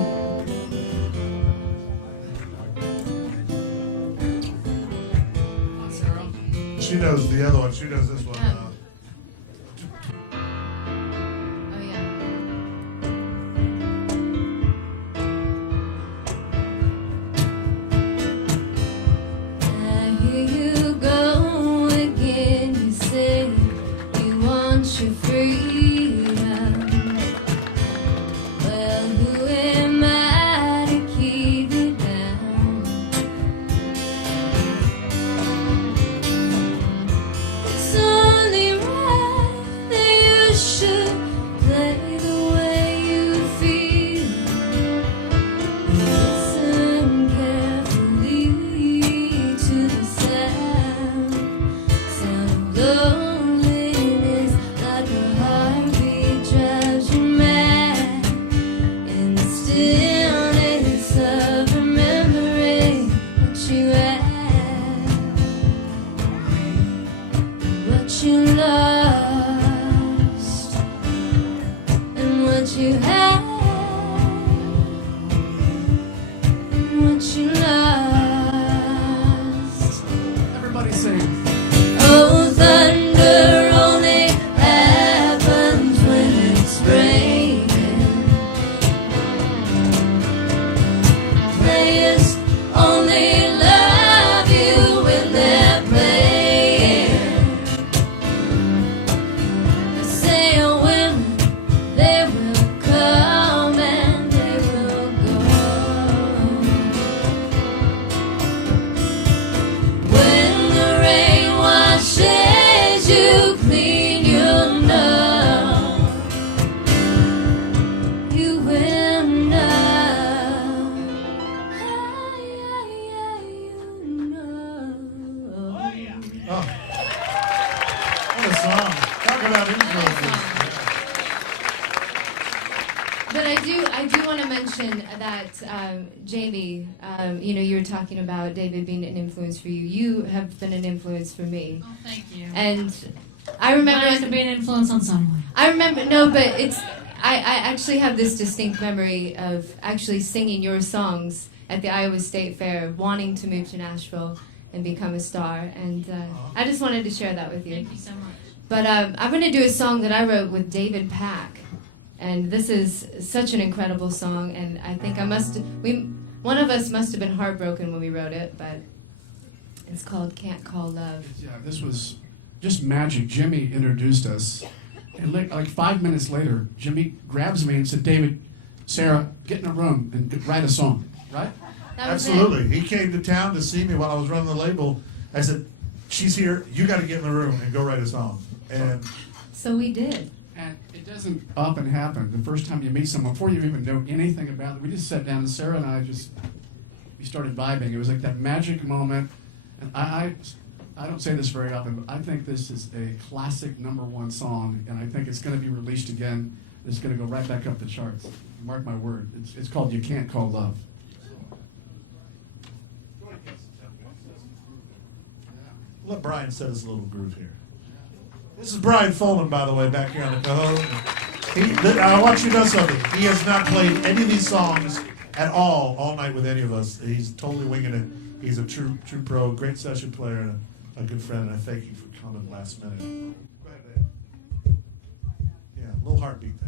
She knows the other one. She knows this one. Oh, yeah. I hear you go again. You say you want your freedom. Well, who am I to keep it down? So do want to mention that Jamie, you were talking about David being an influence for you. You have been an influence for me. Oh, thank you. And I remember Nice to be an influence on someone. I remember, no, but I actually have this distinct memory of actually singing your songs at the Iowa State Fair, wanting to move to Nashville and become a star. And I just wanted to share that with you. Thank you so much. But I'm going to do a song that I wrote with David Pack. And this is such an incredible song. And I think one of us must have been heartbroken when we wrote it, but it's called Can't Call Love. Yeah, this was just magic. Jimmy introduced us, and like 5 minutes later, Jimmy grabs me and said, "David, Sarah, get in a room and write a song." Right? That was Absolutely. He came to town to see me while I was running the label. I said, "She's here. You got to get in the room and go write a song." And So we did. And it doesn't often happen. The first time you meet someone, before you even know anything about it, we just sat down and Sarah and I we started vibing. It was like that magic moment. And I don't say this very often, but I think this is a classic #1 song, and I think it's going to be released again. It's going to go right back up the charts. Mark my word. It's called You Can't Call Love. let Brian set us a little groove here. This is Brian Folman, by the way, back here on the cajon. I want you to know something. He has not played any of these songs at all night with any of us. He's totally winging it. He's a true pro, great session player, and a good friend, and I thank you for coming last minute. Go ahead, Dave. Yeah, a little heartbeat thing.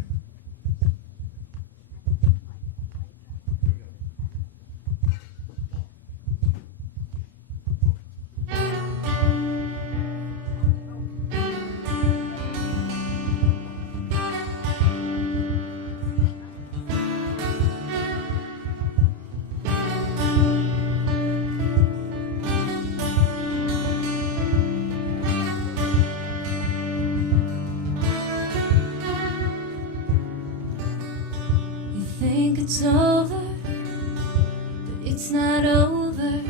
It's over, but it's not over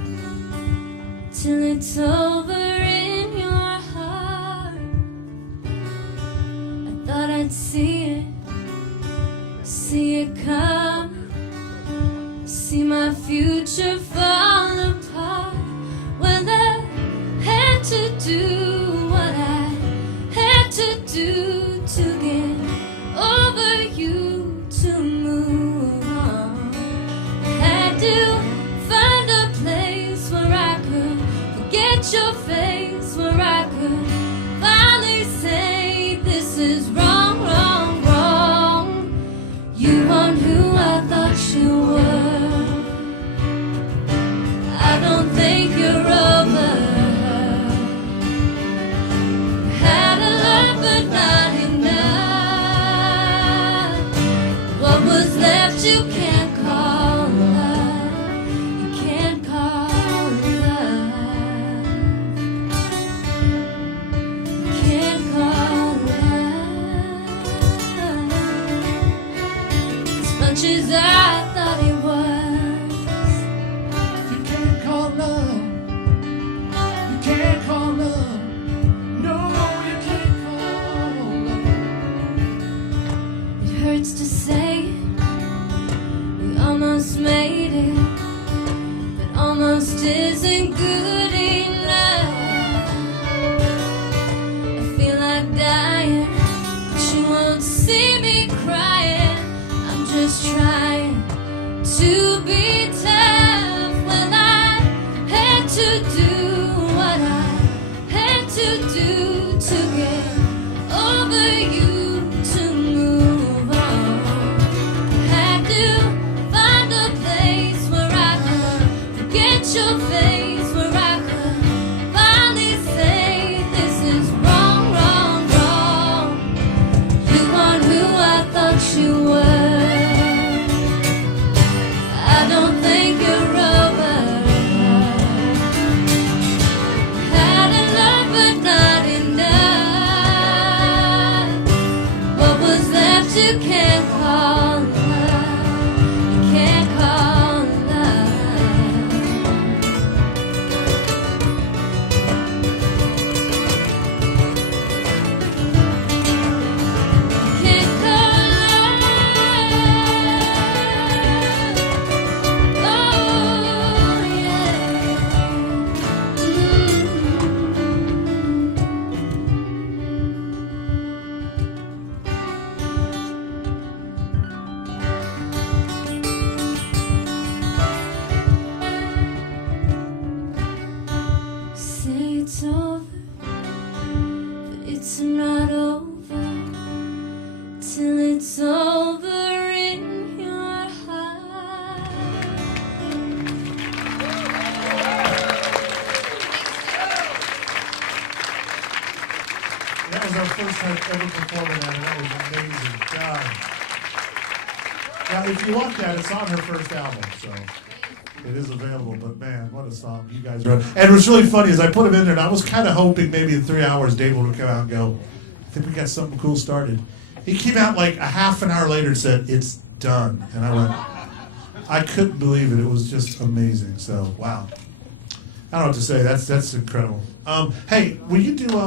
till it's over in your heart. I thought I'd see it come, see my future fall apart. Well, I had to do what I had to do to get over you, to move. Your face where I could finally say this is wrong, wrong, wrong. You aren't who I thought you were. I don't think you're over. Had a lot but not enough. What was left you can't call love. You can't call as I thought it was. You can't call love. You can't call love. No, you can't call love. It hurts to say it. We almost made it, but almost isn't good enough. I feel like dying, but you won't see me crying. Just trying to be tough when I had to do what I had to do to get over you, to move on. Had to find a place where I could forget your face, where I could finally say this is wrong, wrong, wrong. You aren't who I thought you were. You can't call love. You can't call love. have ever performed in that, and that was amazing. God. Now, if you want that, it's on her first album, so it is available. But man, what a song you guys wrote. And what's really funny is I put him in there, and I was kind of hoping maybe in 3 hours Dave would come out and go, I think we got something cool started. He came out like a half an hour later and said, it's done. And I went, I couldn't believe it. It was just amazing. So, wow. I don't know what to say. That's incredible. Hey, will you do,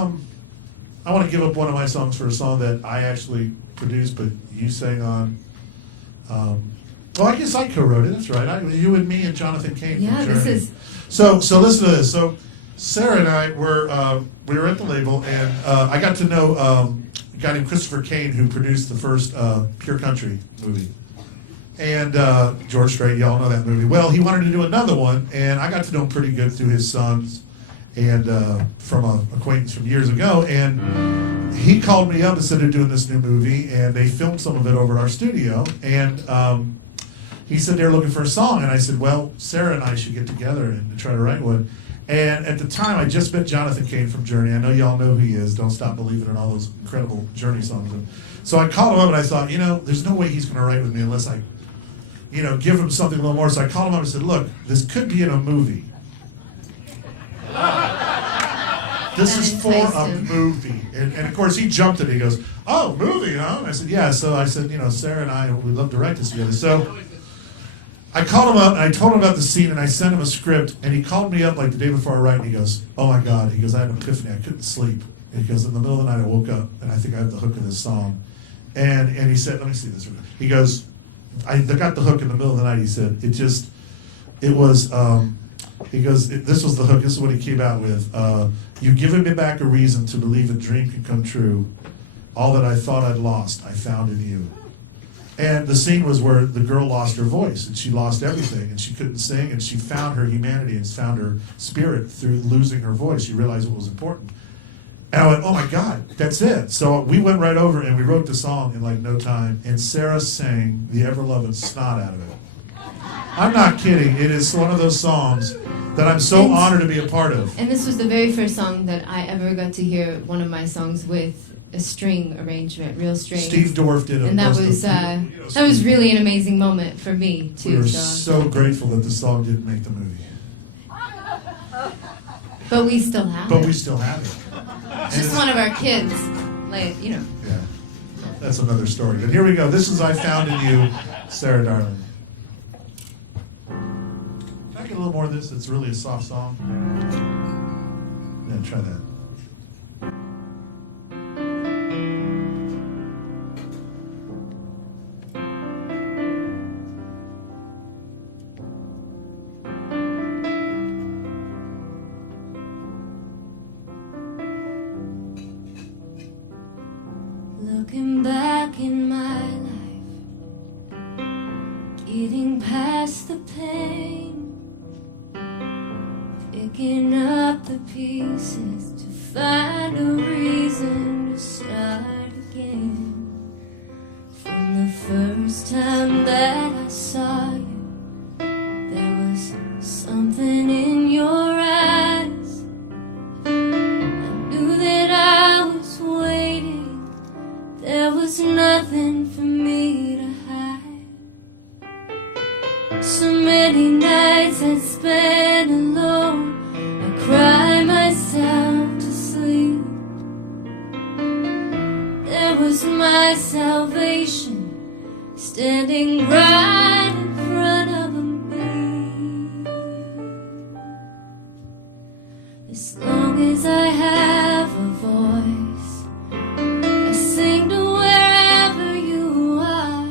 I want to give up one of my songs for a song that I actually produced, but you sang on. Well, I guess I co-wrote it. That's right. You and me and Jonathan Cain. Yeah, from this Journey. is. So listen to this. So Sarah and I we were at the label, and I got to know a guy named Christopher Cain who produced the first Pure Country movie. And George Strait, y'all know that movie. Well, he wanted to do another one, and I got to know him pretty good through his sons and from an acquaintance from years ago. And he called me up and said they're doing this new movie, and they filmed some of it over at our studio. And he said they're looking for a song, and I said, well, Sarah and I should get together and try to write one. And at the time, I just met Jonathan Cain from Journey. I know y'all know who he is. Don't Stop Believing in all those incredible Journey songs. And so I called him up, and I thought, there's no way he's going to write with me unless I, give him something a little more. So I called him up and said, look, this could be in a movie. This is for a movie. And of course, he jumped it. He goes, oh, movie, huh? And I said, yeah. So I said, Sarah and I, we'd love to write this together. So I called him up, and I told him about the scene, and I sent him a script, and he called me up like the day before I write, and he goes, oh my God. He goes, I had an epiphany. I couldn't sleep. And he goes, in the middle of the night, I woke up, and I think I have the hook of this song. And he said, let me see this. He goes, I got the hook in the middle of the night. He said, this was the hook. This is what he came out with. You've given me back a reason to believe a dream can come true. All that I thought I'd lost, I found in you. And the scene was where the girl lost her voice, and she lost everything, and she couldn't sing, and she found her humanity and found her spirit through losing her voice. She realized what was important. And I went, oh my God, that's it. So we went right over and we wrote the song in like no time, and Sarah sang the ever-loving snot out of it. I'm not kidding. It is one of those songs that I'm so honored to be a part of. And this was the very first song that I ever got to hear one of my songs with a string arrangement, real strings. Steve Dorff did it. And that was really an amazing moment for me too. We were so grateful that the song didn't make the movie. But we still have it. But we still have it. It's just one of our kids, Yeah, that's another story. But here we go. This is I Found in You, Sarah Darling. Can I get a little more of this? It's really a soft song. Yeah, try that. Looking back in my life, getting past the pain, picking up the pieces to find a reason to start again. From the first time that I saw you, there was something in your eyes. I knew that I was waiting. There was nothing for me to hide. So many nights I spent alone, I cried myself to sleep. There was my salvation standing right in front of me. As long as I have a voice, sing to wherever you are.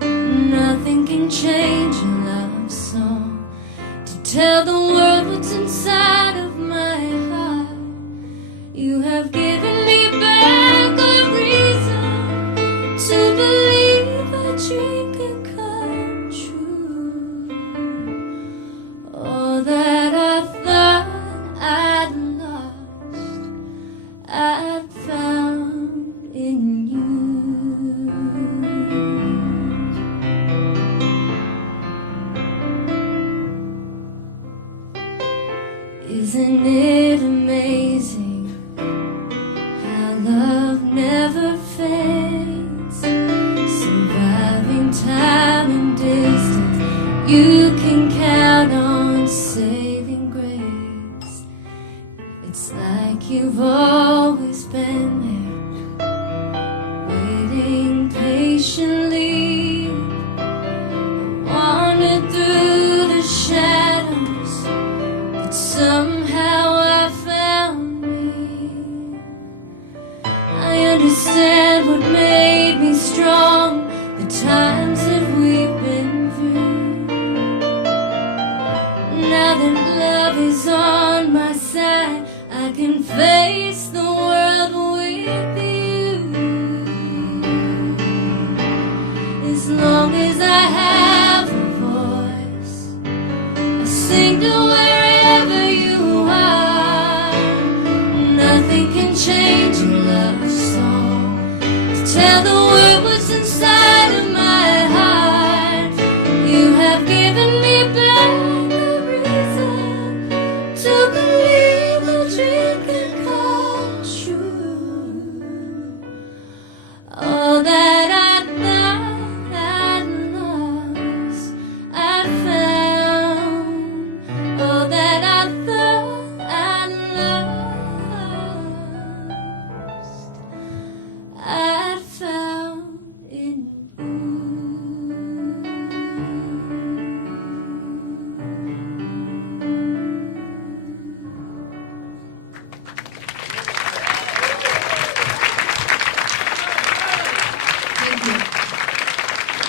Nothing can change a love song to tell the world what's inside of my heart. You have given me back a reason to believe a dream can come true. All that I thought I'd lost, I'd found in you. Isn't it amazing how love you can count on saving grace. It's like you've always been there, waiting patiently. Wandered through the shadows, but somehow I found me. I understand what made me strong, the times that we've been through. Now that love is on my side, I can face the world with you. As long as I have a voice, I'll sing to wherever you are. Nothing can change your love song, to tell the world what's inside of my heart. You have given me back the reason to believe a dream can come true. All that I thought I'd lost, I found. All that I thought I'd lost, I found in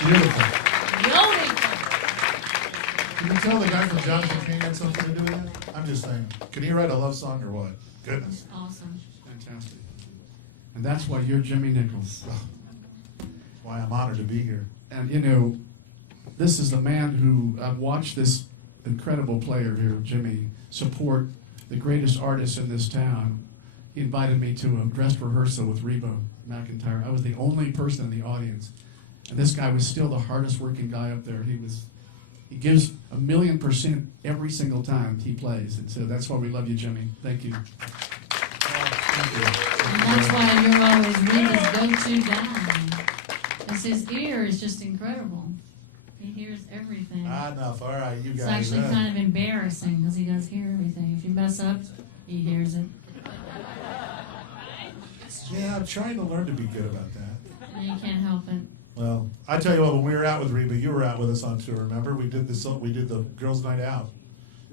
Beautiful. Beautiful. Can you tell the guy from Jonathan King had something to do with it? I'm just saying. Can he write a love song or what? Goodness. Awesome. Fantastic. And that's why you're Jimmy Nichols. Why I'm honored to be here. And you know, this is the man who I've watched this incredible player here, Jimmy, support the greatest artists in this town. He invited me to a dress rehearsal with Reba McEntire. I was the only person in the audience. And this guy was still the hardest working guy up there. He gives 1,000,000% every single time he plays. And so that's why we love you, Jimmy. Thank you. Thank you. And that's why you're always Reba's go-to guy. Because his ear is just incredible. He hears everything. Enough. All right, you It's guys. actually kind of embarrassing because he does hear everything. If you mess up, he hears it. Yeah, I'm trying to learn to be good about that. And you can't help it. Well, I tell you what, when we were out with Reba, you were out with us on tour, remember? We did the girls' night out.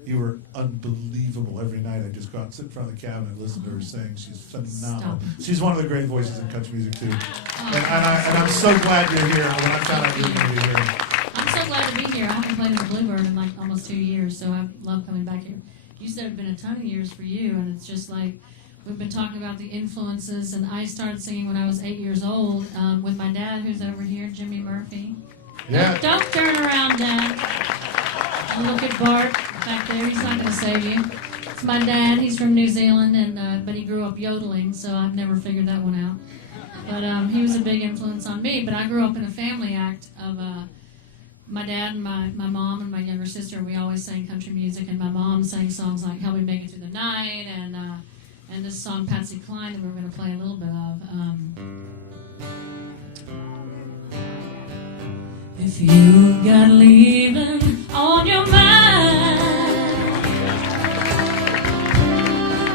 You were unbelievable every night. I just go out and sit in front of the cabinet and listen to her sing. She's phenomenal. Stop. She's one of the great voices in country music, too. And I'm so glad you're here. When I found out you were going to be here. I'm so glad to be here. I haven't played with Bluebird in like almost 2 years, so I love coming back here. You said it's been a ton of years for you, and it's just like we've been talking about the influences, and I started singing when I was 8 years old with my dad, who's over here, Jimmy Murphy. Yeah. Don't turn around, Dad. And look at Bart back there. He's not going to save you. It's my dad. He's from New Zealand, and but he grew up yodeling, so I've never figured that one out. But he was a big influence on me. But I grew up in a family act of my dad and my mom and my younger sister. We always sang country music, and my mom sang songs like "Help Me Make It Through the Night" and this song Patsy Cline that we're going to play a little bit of. If you got leaving on your mind,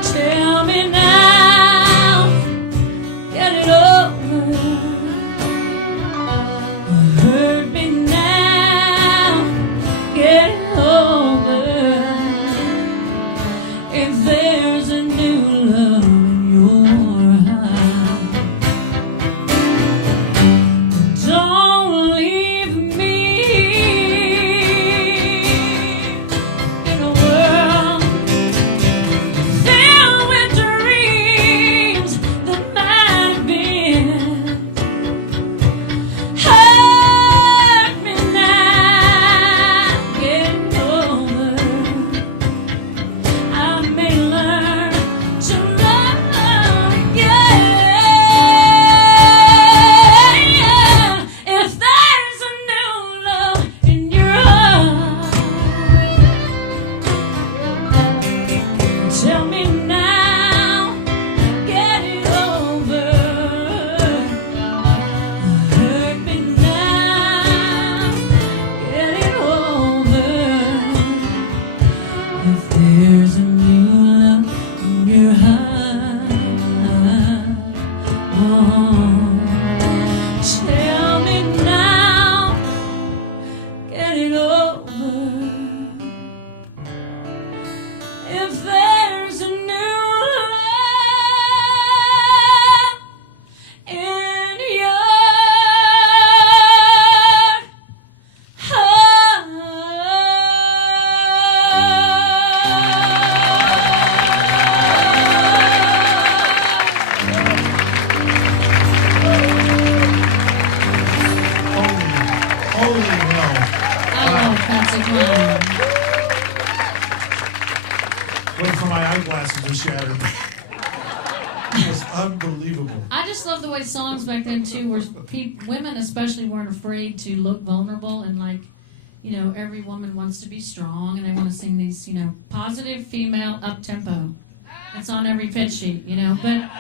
tell me now, get it over. Hurt me now, get it over. If there's a new love in your heart, don't leave me. Holy hell. I love Patsy Cline. Wait for my eyeglasses to shatter. It was unbelievable. I just love the way songs back then too, where women especially weren't afraid to look vulnerable, and like, you know, every woman wants to be strong, and they want to sing these, you know, positive female up tempo. It's on every pitch sheet, you know. But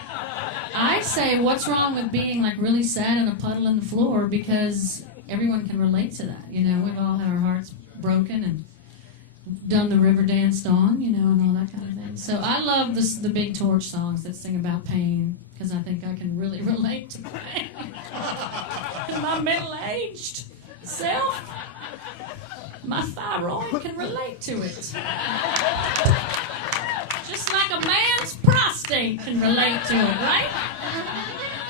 I say, what's wrong with being like really sad in a puddle on the floor? Because everyone can relate to that, you know. We've all had our hearts broken and done the river danced on, you know, and all that kind of thing. So I love the Big Torch songs that sing about pain, because I think I can really relate to pain. My middle-aged self, my thyroid can relate to it. Just like a man's prostate can relate to it, right?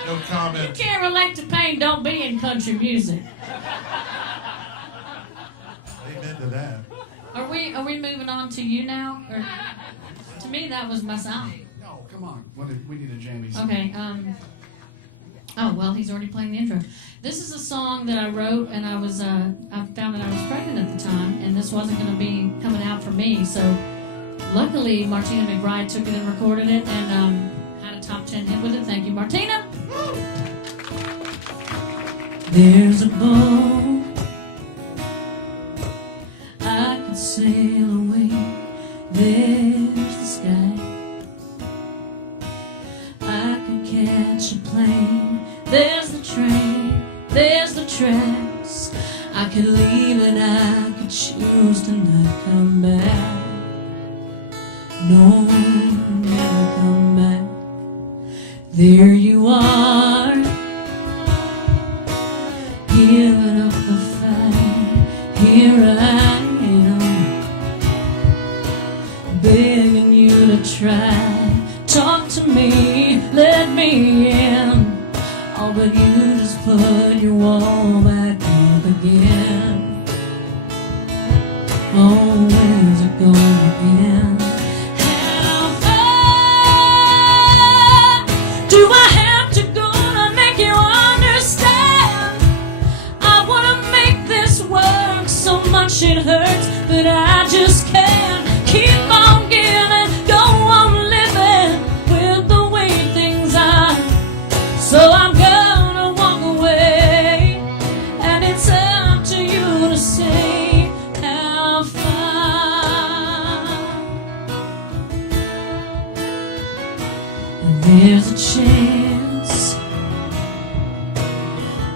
No You comment. can't relate to pain, don't be in country music. Amen to that. Are we moving on to you now? Or, to me, that was my song. No, come on. We need a jammy. Okay. Oh well, he's already playing the intro. This is a song that I wrote, and I found that I was pregnant at the time, and this wasn't going to be coming out for me. So, luckily, Martina McBride took it and recorded it, and had a top 10 hit with it. Thank you, Martina. There's a boat I could sail away. There's the sky. I could catch a plane. There's the train. There's the tracks. I could leave and I could choose to not come back. No, never come back. There you are, giving up the fight. Here I am, begging you to try. Talk to me, let me in. Oh, but you just put your wall back up again. Oh, where's it going again? How far do I have to go to make you understand? I wanna make this work so much it hurts, but I just can't. Keep on giving, go on living with the way things are. So I'm gonna walk away, and it's up to you to say how far. And there's a chance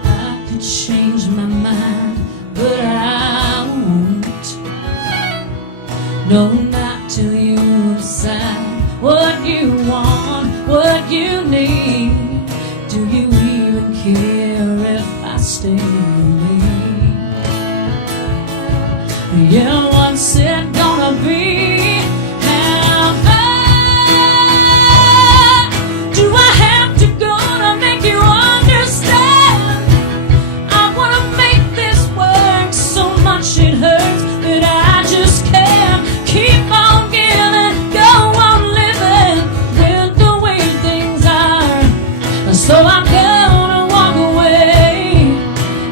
I could change my mind, but I won't. No, not till you decide what you want, what you need. Do you even care if I stay? Yeah, what's it gonna be? How far do I have to go to make you understand? I wanna make this work so much it hurts, but I just can't. Keep on giving, go on living with the way things are. So I'm gonna walk away,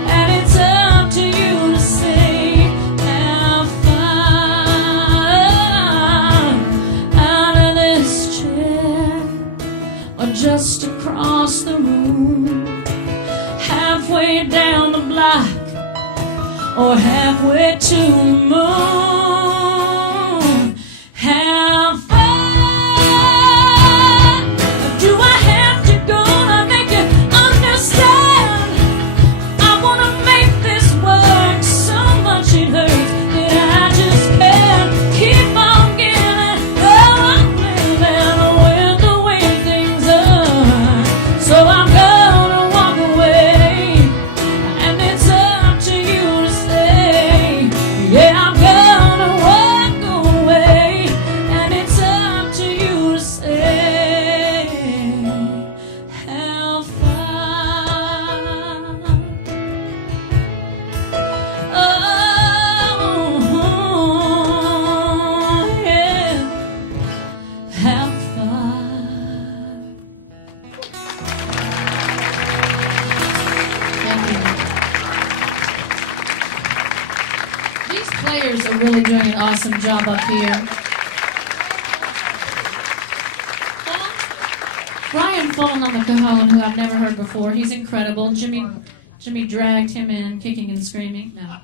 and it's up to you to say how far. Out of this chair, or just across the room, halfway down the block, or halfway to the moon. How far do I have to go to make you understand? I wanna make this work so much it hurts, that I just can't. Keep on giving, go on living with the way things are. So I'm gonna walk away, and it's up to you to say, yeah, I'm gonna walk These players are really doing an awesome job up here. Brian Fulton on the cajon, who I've never heard before. He's incredible. Jimmy dragged him in, kicking and screaming. No.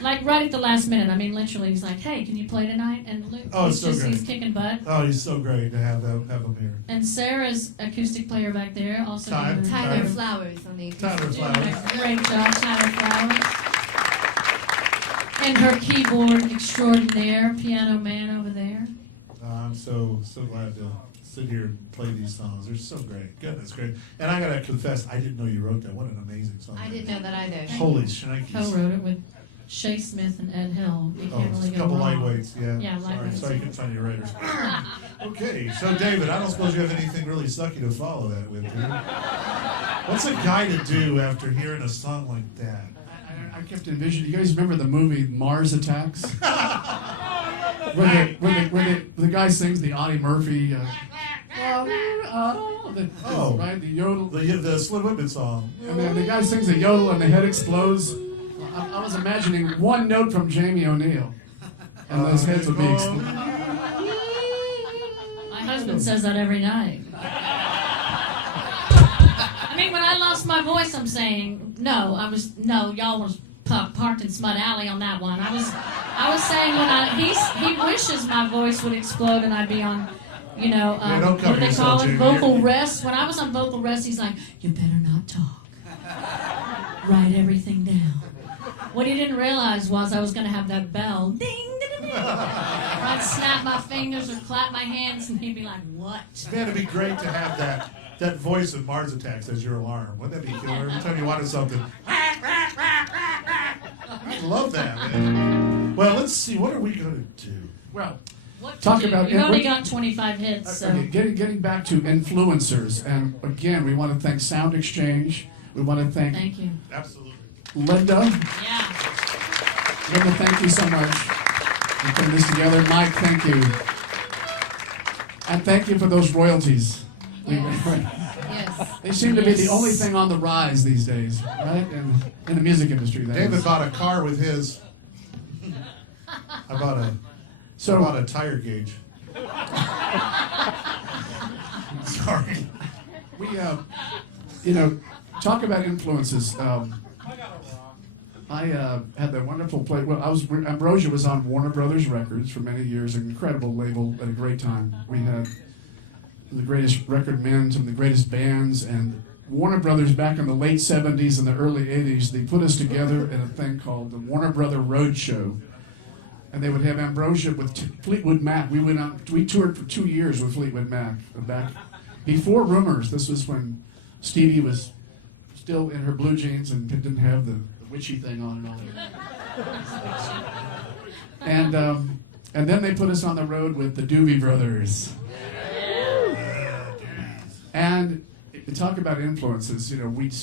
Like right at the last minute. I mean, literally, he's like, "Hey, can you play tonight?" And Luke, he's kicking butt. Oh, he's so great to have him here. And Sarah's acoustic player back there, also doing Tyler Flowers on the Tyler Flowers. a great job, Tyler Flowers. And her keyboard extraordinaire, piano man over there. I'm so glad to sit here and play these songs. They're so great. Goodness, great. And I gotta confess, I didn't know you wrote that. What an amazing song. I didn't know that either. Holy shnikes. Co-wrote it with Shay Smith and Ed Hill. You Oh, can't just really a go couple wrong. lightweights, yeah. Yeah, lightweights. Sorry, you couldn't find your writers. Okay, so David, I don't suppose you have anything really sucky to follow that with, do you? What's a guy to do after hearing a song like that? I kept envisioning. You guys remember the movie Mars Attacks? Where the guy sings the Audie Murphy. Right, the yodel. The Slim Whitman song. And then the guy sings the yodel and the head explodes. I was imagining one note from Jamie O'Neill, and those heads would be exploded. My husband says that every night. I mean, when I lost my voice, I'm saying, y'all was parked in Smut Alley on that one. I was saying he wishes my voice would explode and I'd be on, don't what do they call it? Jamie. Vocal rest. When I was on vocal rest, he's like, "You better not talk. Write everything down." What he didn't realize was I was going to have that bell, ding, ding, ding, ding. I'd snap my fingers or clap my hands, and he'd be like, "What?" Man, it'd be great to have that voice of Mars Attacks as your alarm. Wouldn't that be killer? Every time you wanted something. I love that, man. Well, let's see. What are we going to do? Well, What talk to do? about You've only got 25 hits, so. okay, getting back to influencers, and again, we want to thank Sound Exchange. We want to thank Thank you. Absolutely. Linda. Yeah. Linda, thank you so much for putting this together. Mike, thank you. And thank you for those royalties. Yes. They seem to be the only thing on the rise these days, right? In the music industry, that David is. bought a car with his. I bought a tire gauge. Sorry. We, talk about influences. I had the wonderful play. Well, Ambrosia was on Warner Brothers Records for many years, an incredible label at a great time. We had the greatest record men, some of the greatest bands, and Warner Brothers back in the late 70s and the early 80s, they put us together in a thing called the Warner Brother Road Show. And they would have Ambrosia with Fleetwood Mac. We toured for 2 years with Fleetwood Mac. Back before Rumors. This was when Stevie was still in her blue jeans and didn't have the witchy thing on and all that. And then they put us on the road with the Doobie Brothers. And to talk about influences,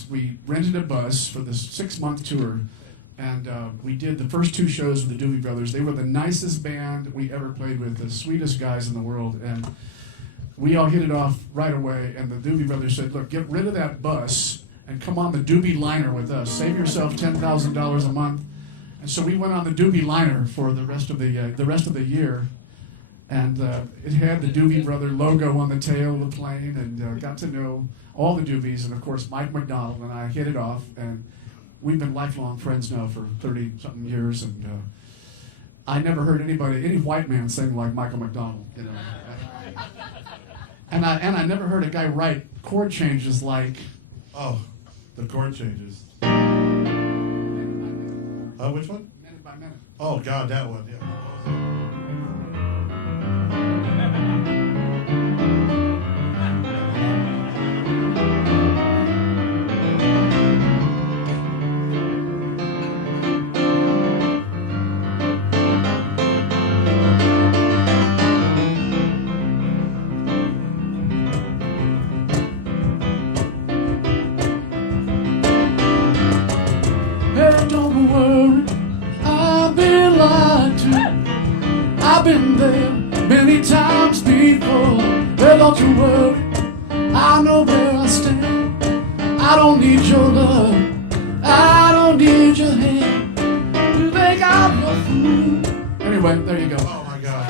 we rented a bus for this 6-month tour, and we did the first 2 shows with the Doobie Brothers. They were the nicest band we ever played with, the sweetest guys in the world, and we all hit it off right away. And the Doobie Brothers said, "Look, get rid of that bus and come on the Doobie Liner with us. Save yourself $10,000 a month." And so we went on the Doobie Liner for the rest of the year. And it had the Doobie Brother logo on the tail of the plane, and got to know all the Doobies, and of course Mike McDonald and I hit it off, and we've been lifelong friends now for 30-something years, and I never heard any white man sing like Michael McDonald, and I never heard a guy write chord changes like. Oh, the chord changes. Which one? Minute by minute. Oh God, that one. Yeah. Hey, don't worry, I've been lied to. I've been there many times before. Hey, don't you worry, I know where I stand. I don't need your love, I don't need your hand. You think I've Anyway, there you go. Oh my God.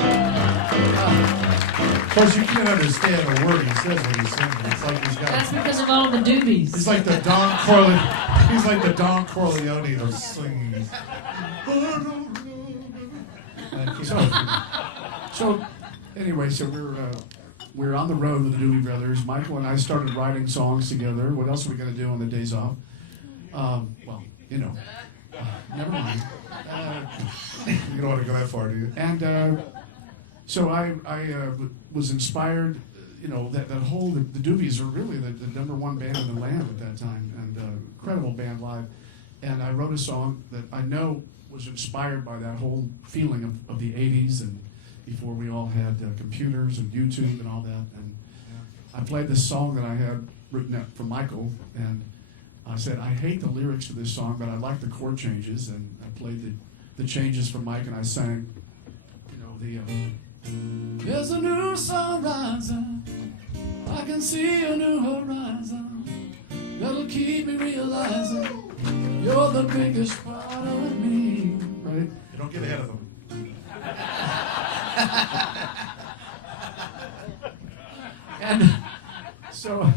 Of course, you can't understand a word he says when he's singing. It's like he's That's got. because of all the doobies. He's like the Don Corleone. He's like the Don Corleone of singing. So anyway, so we're on the road with the Doobie Brothers. Michael and I started writing songs together. What else are we gonna do on the days off? Well, you know, never mind. You don't want to go that far, do you? And so I was inspired. You know, that whole the Doobies are really the #1 band in the land at that time, and incredible band live. And I wrote a song that I know was inspired by that whole feeling of the '80s and before we all had computers and YouTube and all that. And I played this song that I had written up for Michael, and I said, I hate the lyrics to this song, but I like the chord changes. And I played the changes for Mike, and I sang, you know, there's a new sun rising, I can see a new horizon, that'll keep me realizing you're the biggest part of me, right? You don't get ahead of them. And so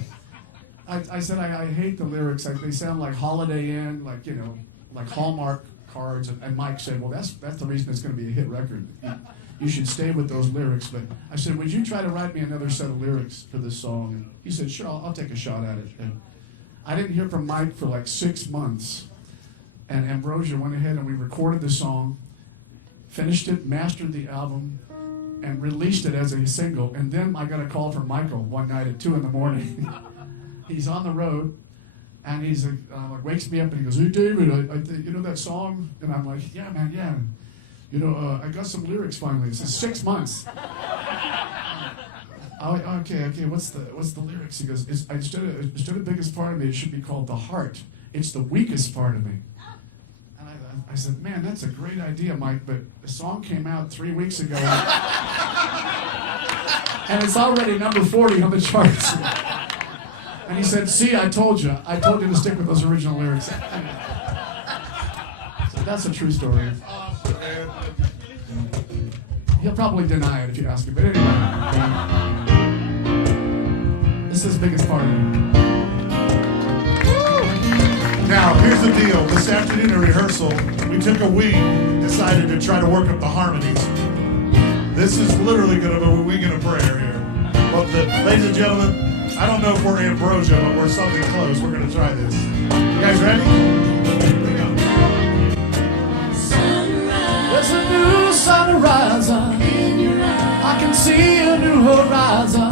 I said, I hate the lyrics. They sound like Holiday Inn, like, you know, like Hallmark cards. And Mike said, well, that's the reason it's going to be a hit record. You should stay with those lyrics. But I said, would you try to write me another set of lyrics for this song? And he said, sure, I'll take a shot at it. And I didn't hear from Mike for like 6 months. And Ambrosia went ahead and we recorded the song, finished it, mastered the album, and released it as a single. And then I got a call from Michael one night at 2 in. He's on the road, and he's like wakes me up and he goes, "Hey David, you know that song?" And I'm like, "Yeah, man, yeah. You know, I got some lyrics finally." It says 6 months. Okay. What's the lyrics? He goes, instead of the biggest part of me, it should be called the heart. It's the weakest part of me. And I said, man, that's a great idea, Mike, but the song came out 3 weeks ago, and it's already number 40 on the charts. And he said, see, I told you to stick with those original lyrics. So that's a true story. He'll probably deny it if you ask him, but anyway. This is the biggest part of it. Now, here's the deal. This afternoon at rehearsal, we took a wing, decided to try to work up the harmonies. This is literally going to be a wing and a prayer here. But ladies and gentlemen, I don't know if we're Ambrosia, but we're something close. We're going to try this. You guys ready? Here we go. There's a new sun rising. I can see a new horizon.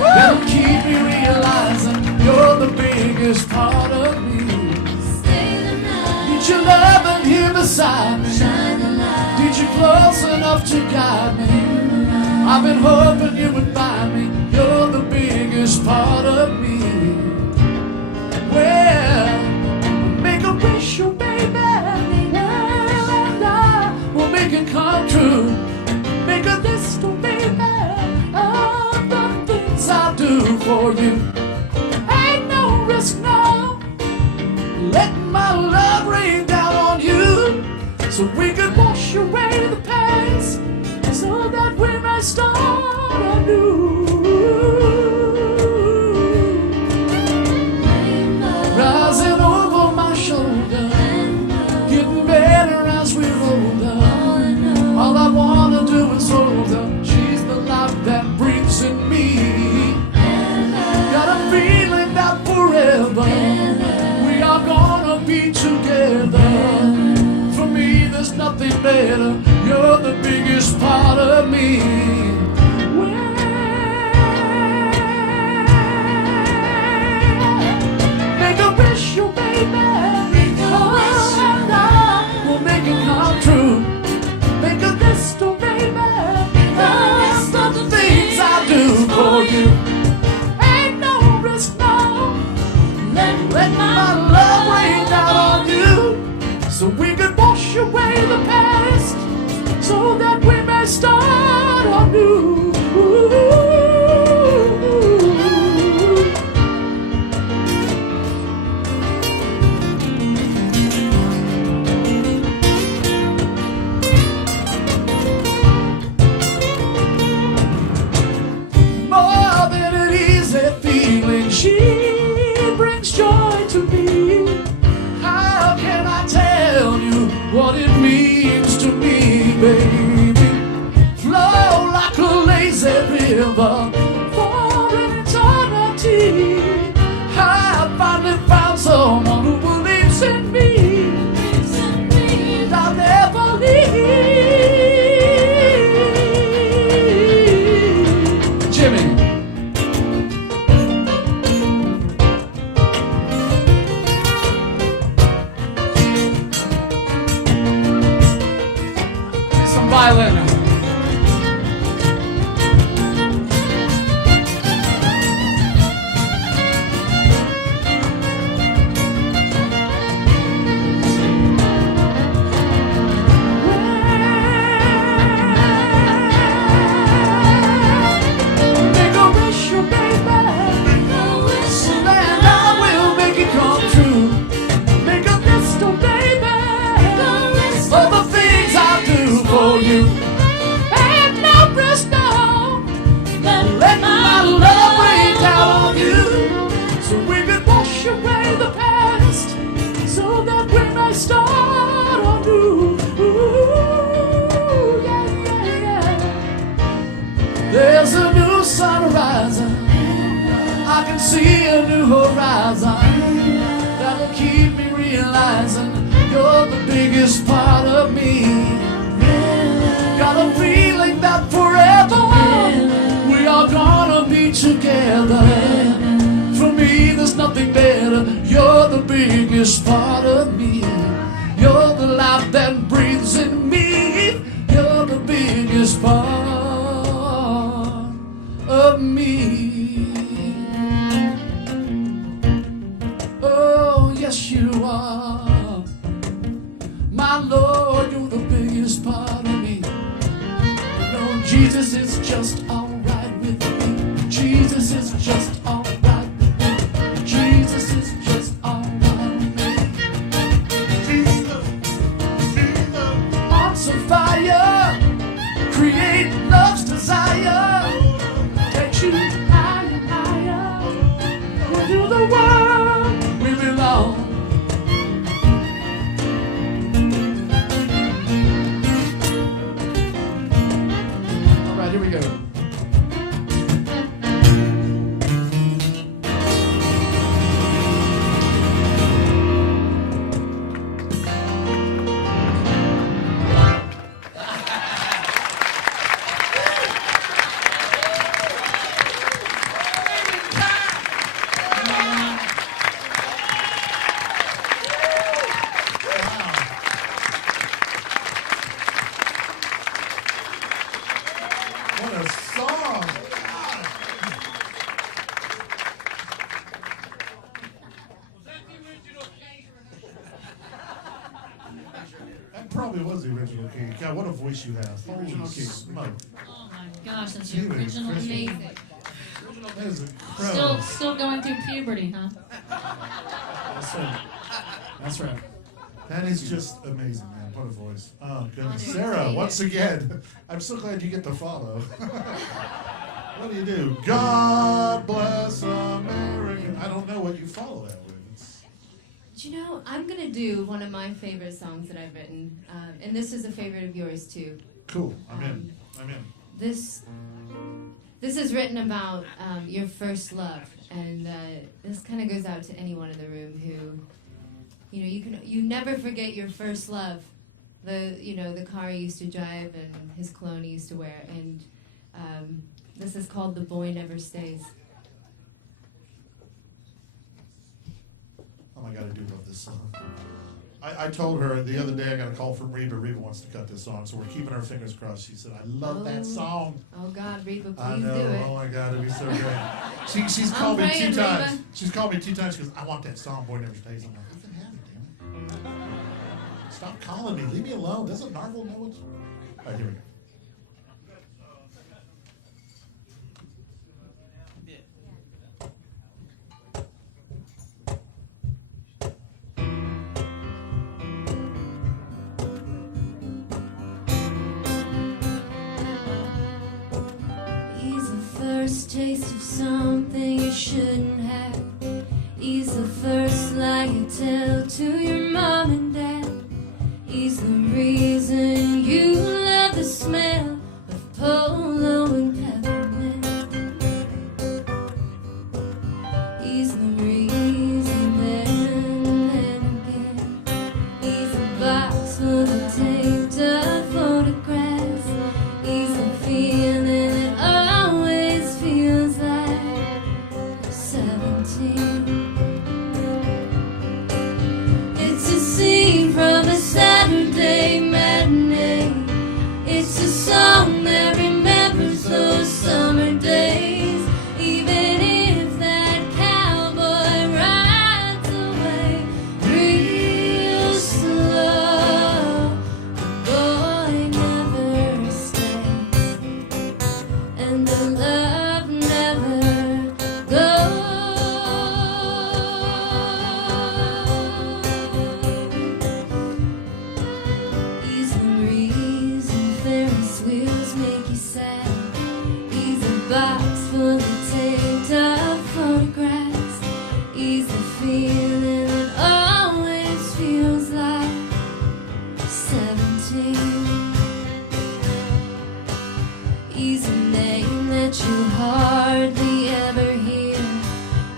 That'll keep me realizing you're the biggest part of me. Need your love and here beside me. Need you close enough to guide me. I've been hoping you would find me. You're the biggest part of me. Well, make a wish, oh baby, and I will make it come true. Make a list, oh baby, of the things I'll do for you. Ain't no risk, no. Let my love rain down on you, so we could wash away the past, so that we may start anew. Rising over my shoulder, getting better as we roll down. All I wanna do is hold her. She's the life that breathes in me. Got a feeling that forever we are gonna be together. For me, there's nothing better. You're the biggest part of me. Make a wish, oh baby. And I will make it come true. Make a list, oh baby, of the things I do for you. Ain't no risk, no. Let my love rain down on you, so we could wash away the past, so that we may start anew. violin. Make a wish, oh, baby. And I will make it come true. Make a list, oh, baby, of the things I do for you. And now press down, let my love rain down on you, so we can wash away the past, so that we may start anew. Ooh, yeah, yeah, yeah. There's a new sun rising. I can see a new horizon that'll keep me realizing you're the biggest part of me. Got a feeling that forever we are gonna be together. For me, there's nothing better. You're the biggest part of me. You're the life that breathes in me. You're the biggest part of me. Oh, yes, you are. My Lord, you're the biggest part of me. No, Jesus is just alright with me. Jesus is just alright with me. Jesus is just alright with me. Jesus, Jesus. Hearts of fire, create love's desire. Takes you higher and higher. Into the world we belong. All right, here we go. What a song! That probably was the original key. God, what a voice you have. The original Holy key. smoke. Oh my gosh, that's You the and original. Chris. Amazing. That is incredible. Still going through puberty, huh? That's right. That's right. That is just amazing, man. What a voice. Oh, goodness. Honor. Sarah, once again, I'm so glad you get to follow. What do you do? God bless America. I don't know what you follow that with. It's, Do you know, I'm going to do one of my favorite songs that I've written. And this is a favorite of yours, too. cool. I'm in. I'm in. This is written about your first love. And this kind of goes out to anyone in the room who, you never forget your first love. The car he used to drive and his cologne he used to wear. And this is called The Boy Never Stays. Oh my God, I do love this song. I told her the other day I got a call from Reba. Reba wants to cut this song, so we're keeping our fingers crossed. She said, I love that song. Oh God, Reba, please I know. do it. Oh my God, it'd be so great. She's called me praying, two times. Reba. She's called me 2 times. She goes, I want that song, Boy Never Stays. I'm like, I can have it, damn it. Stop calling me. Leave me alone. Doesn't Marvel know what's... All right, here we go. He's the first taste of something you shouldn't have. He's the first lie you tell to your mom and dad. He's the reason you love the smell of polo and peppermint. He's the reason then and again. He's a box full of taped up photographs. He's the feeling that always feels like 17. It's a scene from a Saturday magazine. 17. He's a name that you hardly ever hear.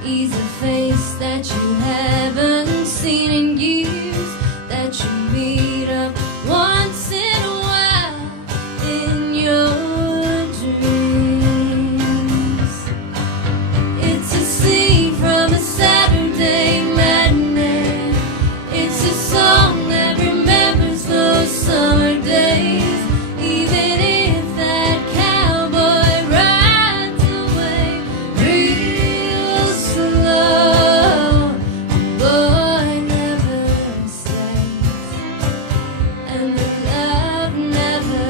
He's a face that you haven't seen in years, that you meet up once in a while in your dreams. It's a scene from a Saturday matinee. It's a song that remembers those summer days. Even if that cowboy rides away real slow, the boy never stays, and the love never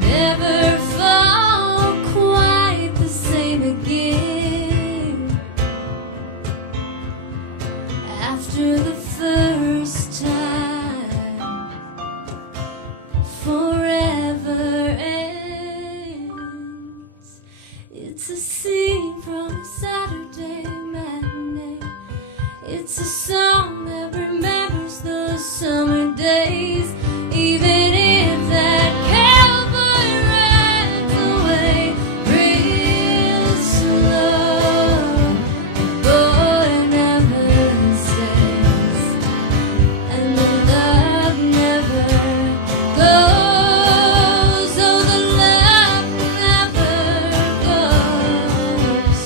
never fall quite the same again after the first time. Forever ends. It's a scene from a Saturday matinee. It's a song that remembers those summer days. Even if that cowboy rides away real slow, the boy never stays, and the love never goes. Oh, the love never goes.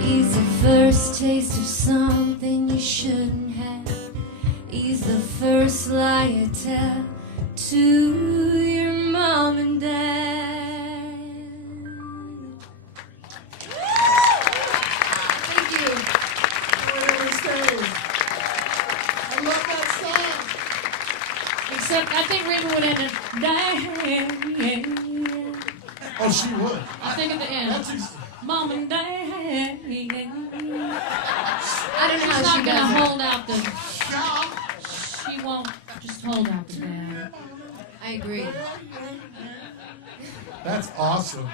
He's the first taste of something you shouldn't have. He's the first lie you tell to your mom and dad. Thank you. Wherever it stays. I love that song. Except I think Reba would end it. Oh, she would. I think at the end. That's Mom and Dad. I don't know She's how not she gonna does it. hold out the. She won't just hold out the dad. I agree. That's awesome.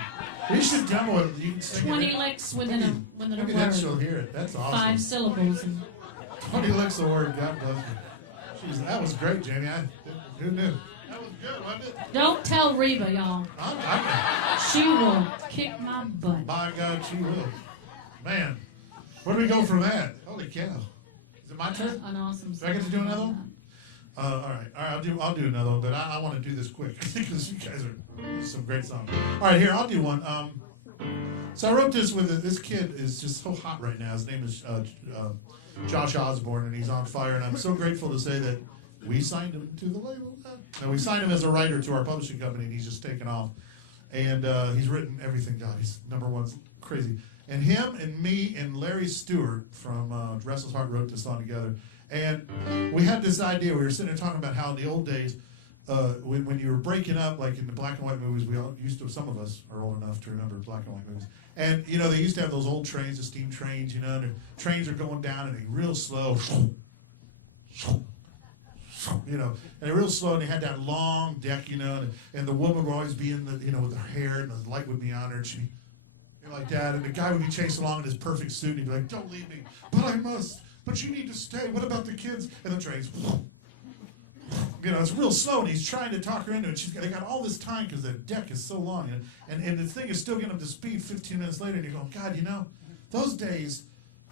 We should demo it. You can sing 20 it. licks within a Maybe then she'll word. hear it. That's 5 awesome. syllables. And 20 licks a word. God bless you. Jeez, that was great, Jamie. Who knew? That was good, wasn't it? don't tell Reba, y'all. I'm She will kick my butt. by God, she will. Man, where do we go from that? Holy cow! Is it my turn? An awesome Do I get to do another one? All right. I'll do another one, but I want to do this quick because you guys are some great songs. All right, here I'll do one. So I wrote this with this kid is just so hot right now. His name is Josh Osborne, and he's on fire. And I'm so grateful to say that we signed him to the label. No, we signed him as a writer to our publishing company, and he's just taken off. And he's written everything. God, he's #1, crazy. And him and me and Larry Stewart from Restless Heart wrote this song together. And we had this idea. We were sitting there talking about how in the old days, when you were breaking up, like in the black and white movies, we all used to. Some of us are old enough to remember black and white movies. And you know, they used to have those old trains, the steam trains. You know, and the trains are going down and they're real slow. You know, and they're real slow, and they had that long deck, you know, and the woman would always be in the, you know, with her hair, and the light would be on her, and she'd be like that, and the guy would be chasing along in his perfect suit, and he'd be like, "Don't leave me, but I must, but you need to stay. What about the kids?" And the train's, you know, it's real slow, and he's trying to talk her into it. They got all this time because the deck is so long, and the thing is still getting up to speed 15 minutes later, and you're going, God, you know, those days,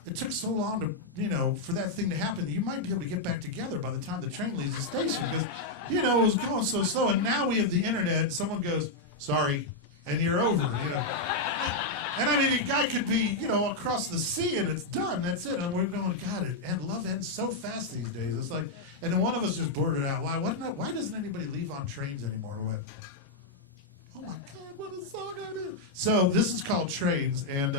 it took so long to, you know, for that thing to happen. You might be able to get back together by the time the train leaves the station because, you know, it was going so slow. And now we have the internet. Someone goes, sorry, and you're over, you know. And I mean, a guy could be, you know, across the sea and it's done. That's it. And we're going, God, and love ends so fast these days. It's like, and then one of us just blurted out, why doesn't anybody leave on trains anymore? We went, oh my God, what a song I do. So this is called Trains, and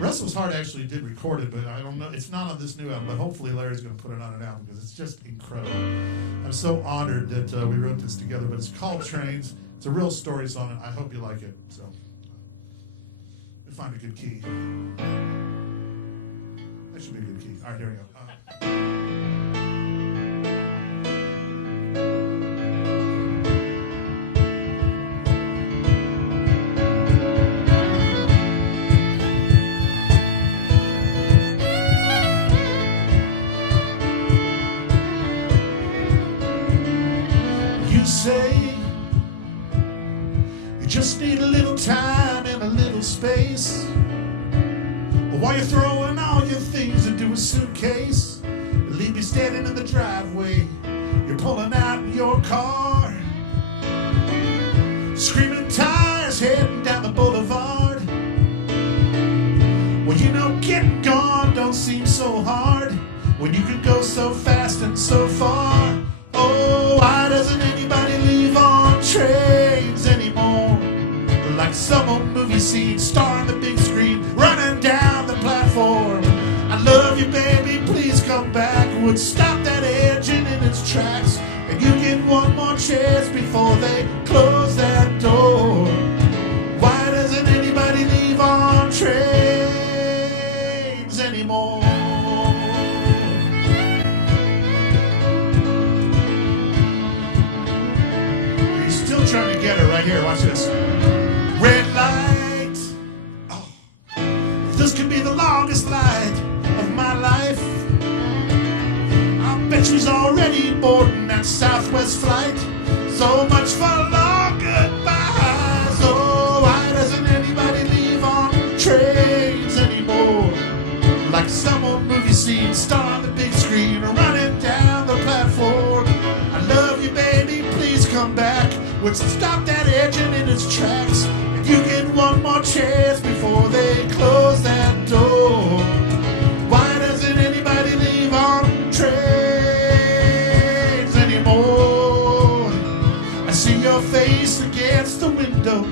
Restless Heart actually did record it, but I don't know, it's not on this new album, but hopefully Larry's going to put it on an album because it's just incredible. I'm so honored that we wrote this together, but it's called Trains. It's a real story song, and I hope you like it. So, we'll find a good key. That should be a good key. All right, here we go. say you just need a little time and a little space. While you're throwing all your things into a suitcase, leave me standing in the driveway. You're pulling out in your car, screaming tires heading down the boulevard. Well, you know getting gone don't seem so hard when you can go so fast and so far. Oh, why doesn't anybody leave on trains anymore? Like some old movie scene, star on the big screen, running down the platform. I love you, baby, please come back. Would stop that engine in its tracks, and you get one more chance before they close that door. Why doesn't anybody leave on trains anymore? He's still trying to get her right here. Watch this. Red light. Oh, this could be the longest light of my life. I bet she's already boarding that Southwest flight. So much for long goodbyes. Oh, why doesn't anybody leave on trains anymore? Like some old movie scene, star on the big screen, running down the platform. I love you, baby, please come back. Would stop that engine in its tracks, and you get one more chance before they close that door. Why doesn't anybody leave on trains anymore? I see your face against the window,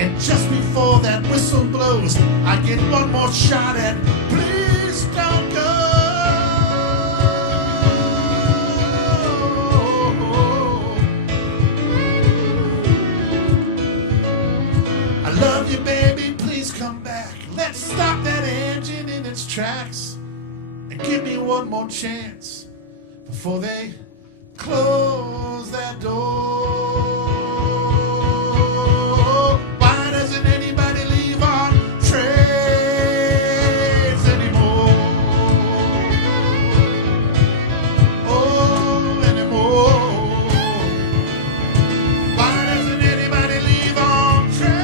and just before that whistle blows, I get one more shot at please don't go. I love you, baby, please come back. Let's stop that engine in its tracks and give me one more chance before they close that door. Why doesn't anybody leave on trains anymore? Oh, anymore. Why doesn't anybody leave on trains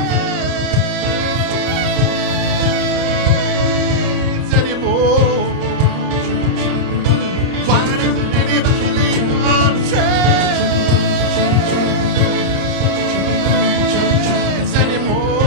anymore? Why doesn't anybody leave on trains anymore?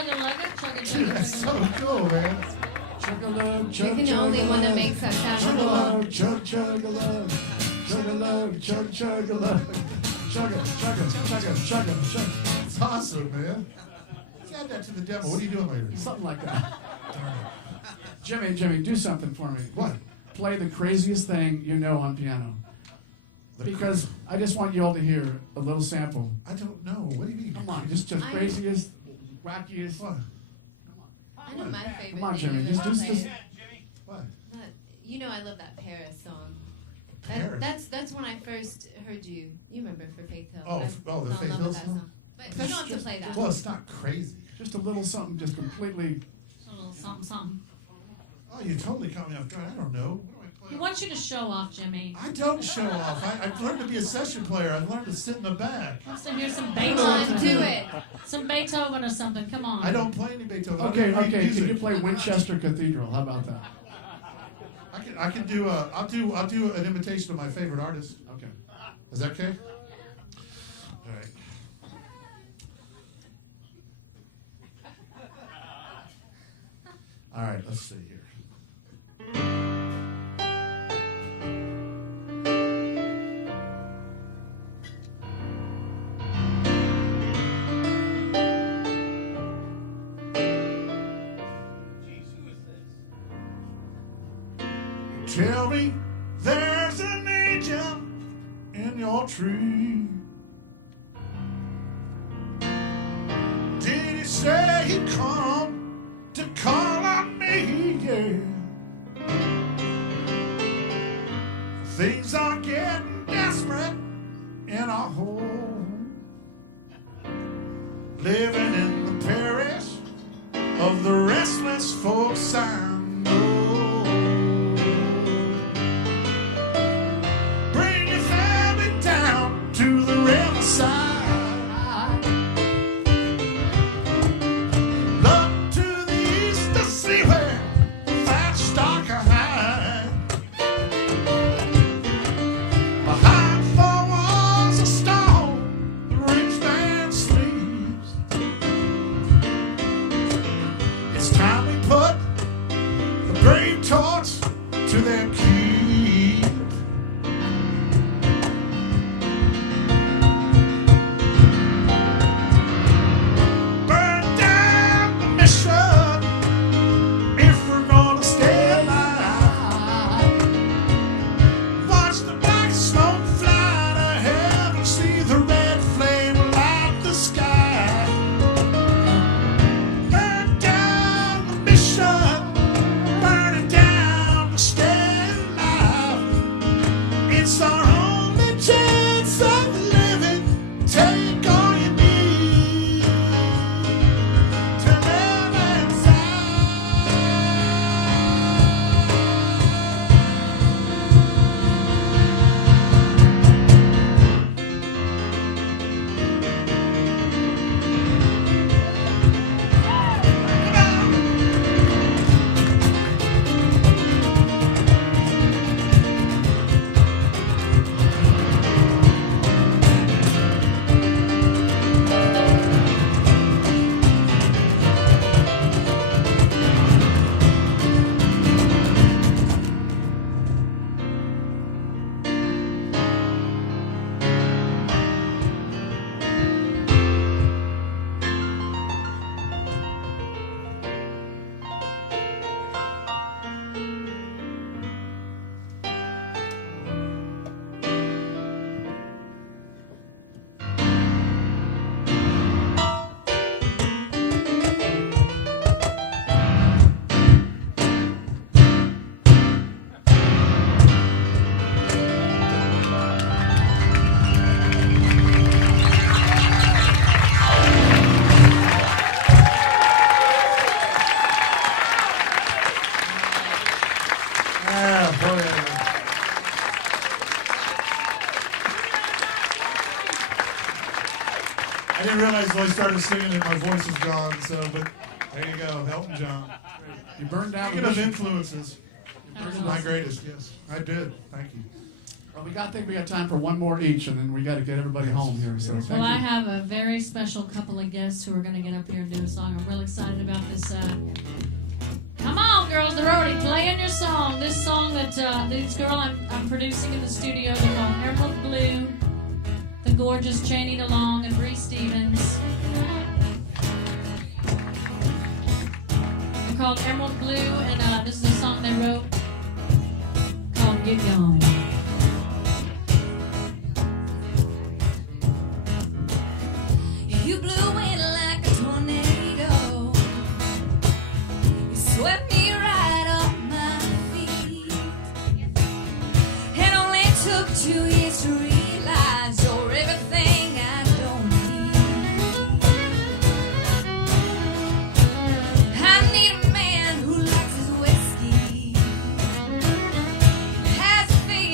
That's so cool, man. You're the only one that makes that sound cool. Chug, chug, a love. Chug, a love. Chug, chug, a love. Chug, chug, chug, chug, chug. It's awesome, man. Let's add that to the demo. What are you doing later? Something like that. Jimmy, do something for me. What? Play the craziest thing you know on piano. Because I just want you all to hear a little sample. I don't know. What do you mean? Come on, just craziest, wackiest. What? I know my favorite. Come on, thing Jimmy, you've just- ever just- played. What? You know I love that Paris song. Paris? That's when I first heard you. You remember for Faith Hill. Oh, I the fell in Faith love Hill with that song? But you don't have to play that. Well, it's not crazy. Just a little something, just completely. A little something, something. Oh, you totally caught me off guard. I don't know. What do I He play? wants you to show off, Jimmy. I don't show off. I've learned to be a session player. I've learned to sit in the back. Wants to hear some Come on, Beethoven. do it. Some Beethoven or something. Come on. I don't play any Beethoven. I Okay, don't play can music. you play Winchester Cathedral? How about that? I can do a. I'll do an imitation of my favorite artist. Okay. Is that okay? All right. All right. Let's see here. Tell me there's an angel in your tree. Did he say he come to call on me, yeah. Things are getting desperate in our home, living in the parish of the restless folks I know. Bring your family down to the riverside. Look to the east to see where that stock are high. Behind four walls of stone, the rich man sleeps. It's time we put the brave torch to their keep. Burn down the mission if we're gonna stay alive. Watch the black smoke fly to heaven, see the red flame light the sky. Burn down the mission, burn it down to stay alive. It's our only chance of living. Take all you need to live inside. I didn't realize until I started singing that my voice is gone, so, but there you go, Elton John. You burned down the Speaking of mission. influences, my greatest, yes, I did, thank you. Well, think we got time for one more each, and then we got to get everybody home here. So thank Well, I you. have a very special couple of guests who are going to get up here and do a song. I'm real excited about this. Come on, girls, they're already playing your song. This song that this girl I'm producing in the studio, they're called Emerald Blue, the gorgeous Cheney DeLong, and Bree Stevens. They're called Emerald Blue, and this is a song they wrote called Get Gone. You blew in like a tornado. You swept me right off my feet. It only took 2 years to realize you're everything I don't need. I need a man who likes his whiskey, has a face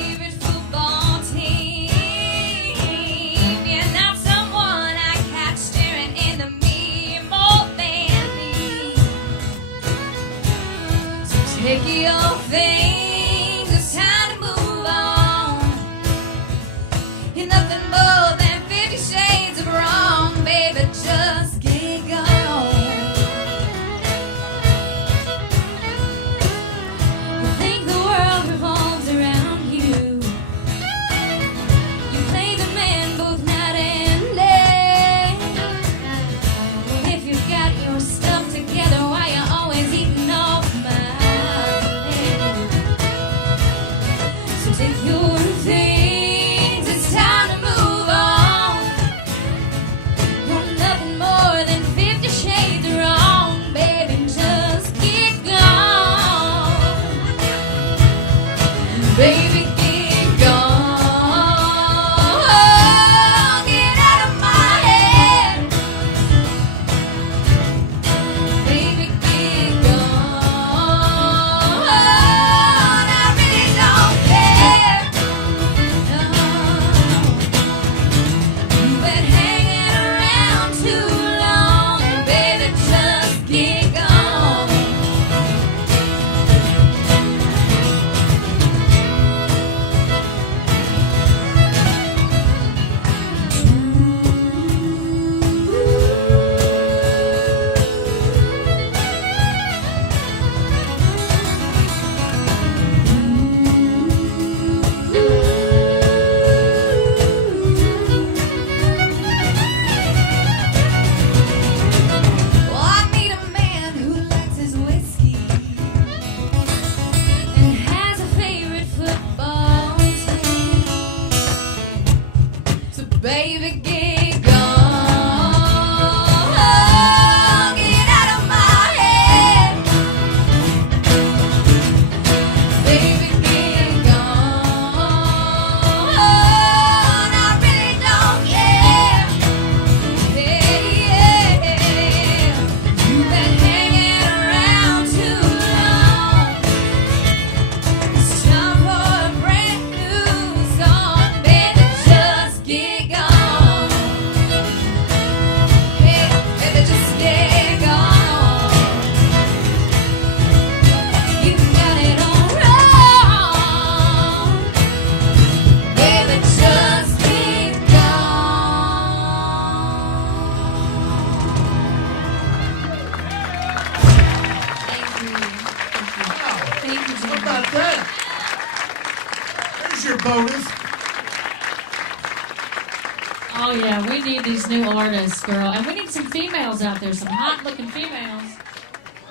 Yeah, we need these new artists, girl. And we need some females out there, some hot-looking females.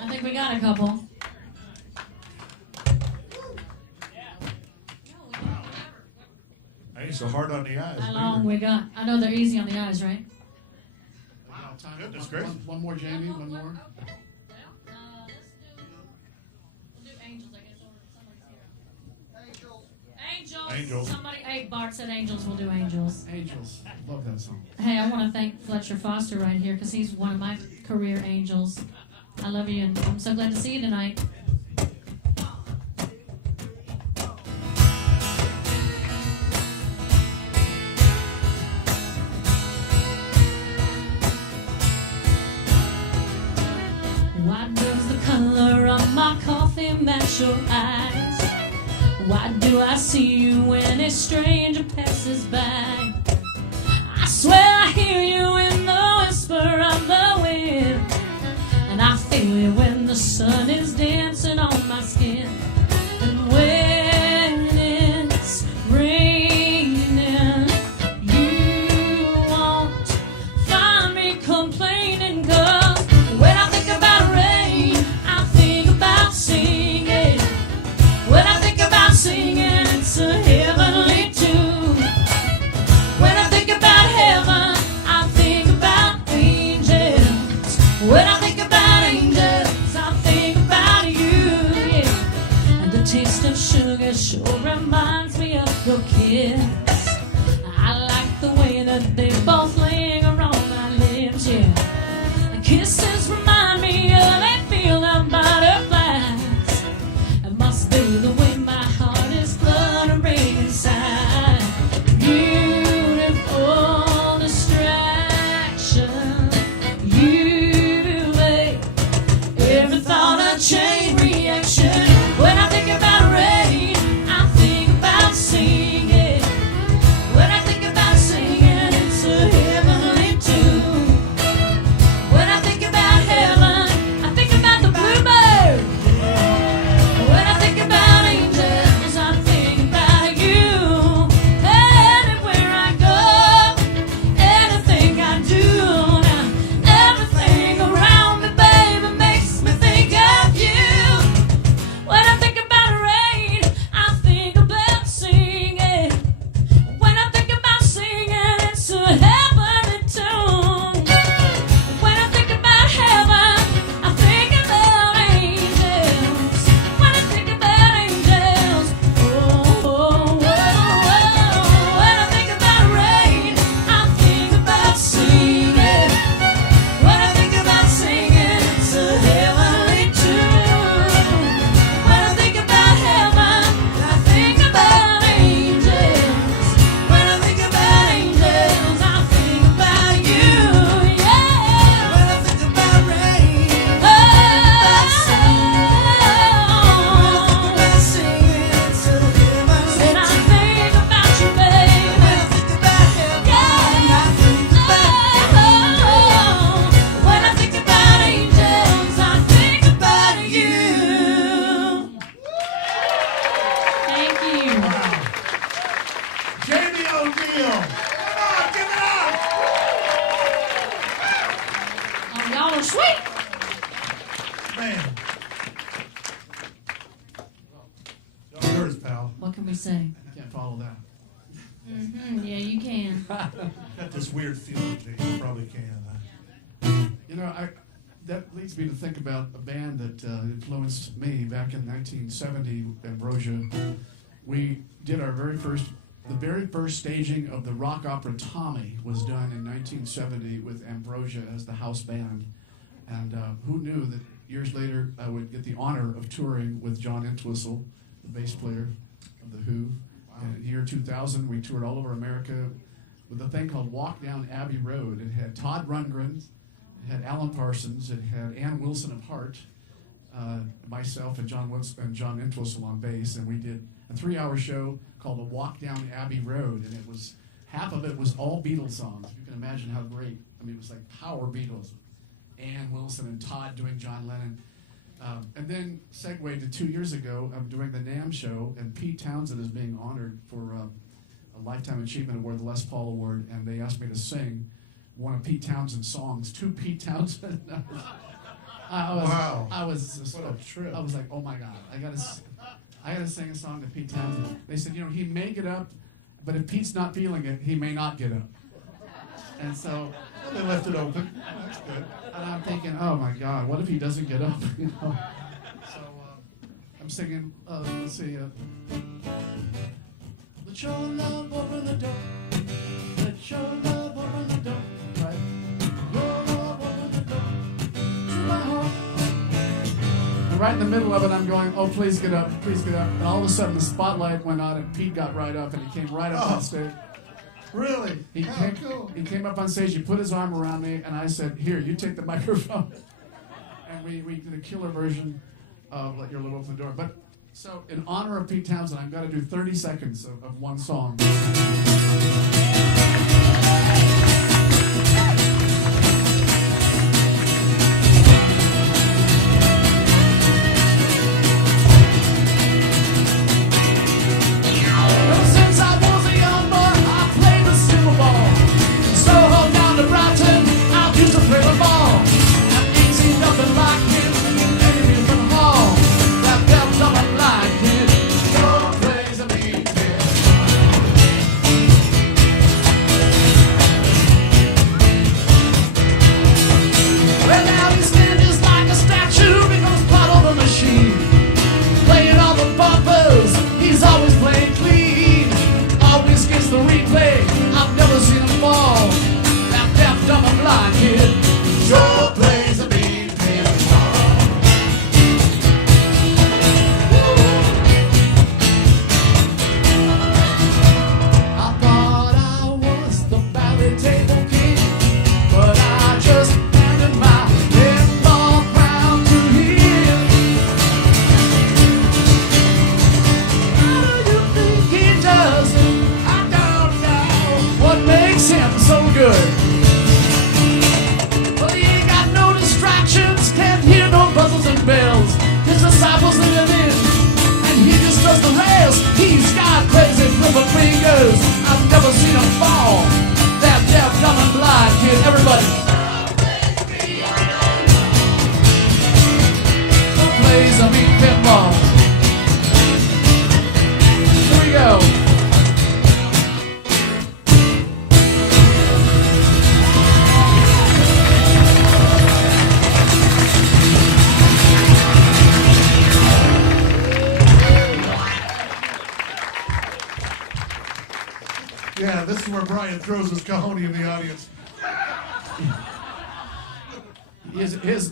I think we got a couple. I ain't so hard on the eyes. How long we got? I know they're easy on the eyes, right? Wow, time. Goodness gracious. One more, Jamie. One more. We'll do angels, I guess. Angels. Angels. Somebody, hey, Bart said angels. We'll do angels. Angels. Love that song. Hey, I want to thank Fletcher Foster right here because he's one of my career angels. I love you, and I'm so glad to see you tonight. Why does the color of my coffee match your eyes? Why do I see you when a stranger passes by? I swear I hear you in the whisper of the wind, and I feel you when the sun is dancing on my skin. And when it's raining, you won't find me complaining, 'cause when I think about rain, I think about singing. When I think about singing, it's a heavenly tune. When I think about heaven, I think about angels. When I think about angels, I think about you, yeah. And the taste of sugar sure reminds me of your kiss. I like the way that they both linger on my lips, yeah. Kisses remind me of a field of butterflies. It must be the way my heart is fluttering inside. Beautiful distraction. You make every thought a chain reaction. When I think about rain, I think about singing. When I think about singing, it's a heavenly tune. When I think about heaven, I think about the bluebird. When I think about angels, I think about you. Anywhere I go, anything I do, now everything around me, baby, makes me think of you. When I think about rain, I think about singing. When I think about singing, it's a heavenly tune. When I think about heaven, I think about angels. When I think about angels, oh, oh, oh, oh. When I think about rain, I think about singing. When I think about singing, it's a heavenly tune. When I think about heaven, I think about angels. When I think about angels, I think about you, yeah. When I think about rain, I think about singing. It's a heavenly tune. And I think about you, baby. When I think about heaven, I think about when I think about angels, I think about you. Thank you. Jamie O'Neill. Come on, give it up. Oh, y'all are sweet. Man. All yours, pal. What can we say? I can't follow that. Yeah, you can. Got this weird feeling, Jamie. You probably can. You know, that leads me to think about a band that influenced me back in 1970, Ambrosia. We did the very first staging of the rock opera Tommy was done in 1970 with Ambrosia as the house band. And who knew that years later I would get the honor of touring with John Entwistle, the bass player of The Who. In the year 2000, we toured all over America with a thing called Walk Down Abbey Road. It had Todd Rundgren, it had Alan Parsons, it had Ann Wilson of Heart, myself and John Entwistle on bass, and we did a 3-hour show called A Walk Down Abbey Road, and it was half of it was all Beatles songs. You can imagine how great. I mean, it was like power Beatles. Ann Wilson and Todd doing John Lennon. And then segued to 2 years ago, I'm doing the NAMM show, and Pete Townsend is being honored for a Lifetime Achievement Award, the Les Paul Award, and they asked me to sing one of Pete Townshend's songs. 2 Pete Townsend. Wow. I was just, What a trip. I was like, oh my God, I gotta sing a song to Pete Townsend. They said, you know, he may get up, but if Pete's not feeling it, he may not get up. And so They left it open. That's good. and I'm thinking, oh my God, what if he doesn't get up? You know? So I'm singing. Let's see. Let your love open the door. Let your love open the door. Right. Your love open the door to my heart. And right in the middle of it, I'm going, oh, please get up, please get up. And all of a sudden, the spotlight went on, and Pete got right up, and he came right up on stage. Really? He came up on stage, he put his arm around me, and I said, here, you take the microphone. And we did a killer version of Let Your Love Open the Door. But so in honor of Pete Townsend, I've got to do 30 seconds of one song. Yeah, this is where Brian throws his cojones in the audience.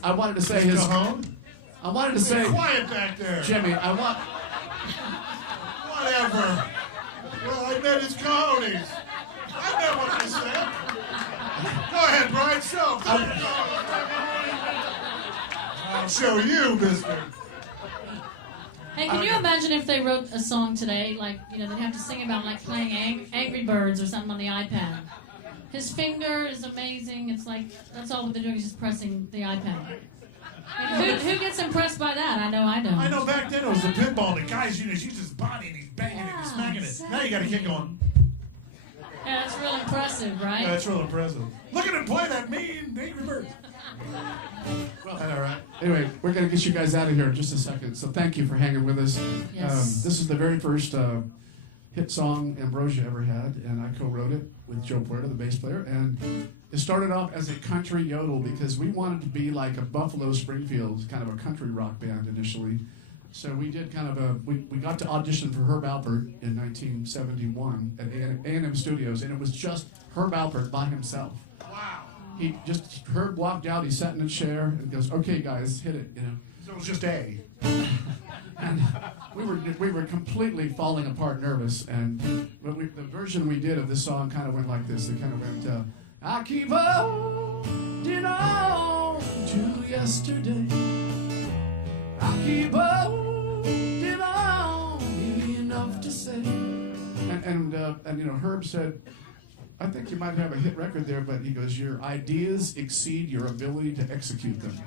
I wanted to say His his. cajon? I wanted to say, Quiet back there. Jimmy, I want. Whatever. Well, I meant his cojones. I know what I said. Go ahead, Brian. Show. I'll show you, mister. Hey, can you imagine if they wrote a song today, like, you know, they'd have to sing about, like, playing Angry Birds or something on the iPad. His finger is amazing. It's like, that's all they're doing is just pressing the iPad. I mean, who gets impressed by that? I know I don't. I know back then it was the pinball. The guy's using his body and he's banging it and smacking it. Now you got to kick on. Yeah, that's real impressive, right? Yeah, that's real impressive. Look at him play that mean Angry Birds. Well, all right. Anyway, we're going to get you guys out of here in just a second. So thank you for hanging with us. Yes. This is the very first hit song Ambrosia ever had, and I co-wrote it with Joe Puerta, the bass player. And it started off as a country yodel because we wanted to be like a Buffalo Springfield, kind of a country rock band initially. So we did kind of we got to audition for Herb Alpert in 1971 at A&M Studios, and it was just Herb Alpert by himself. Wow. Herb walked out, he sat in a chair and goes, okay guys, hit it, you know. So it was just A. And we were completely falling apart nervous, and the version we did of this song kind of went like this. It kind of went, I keep holding on to yesterday. I keep holding on enough to say. And you know, Herb said, I think you might have a hit record there, but he goes, your ideas exceed your ability to execute them.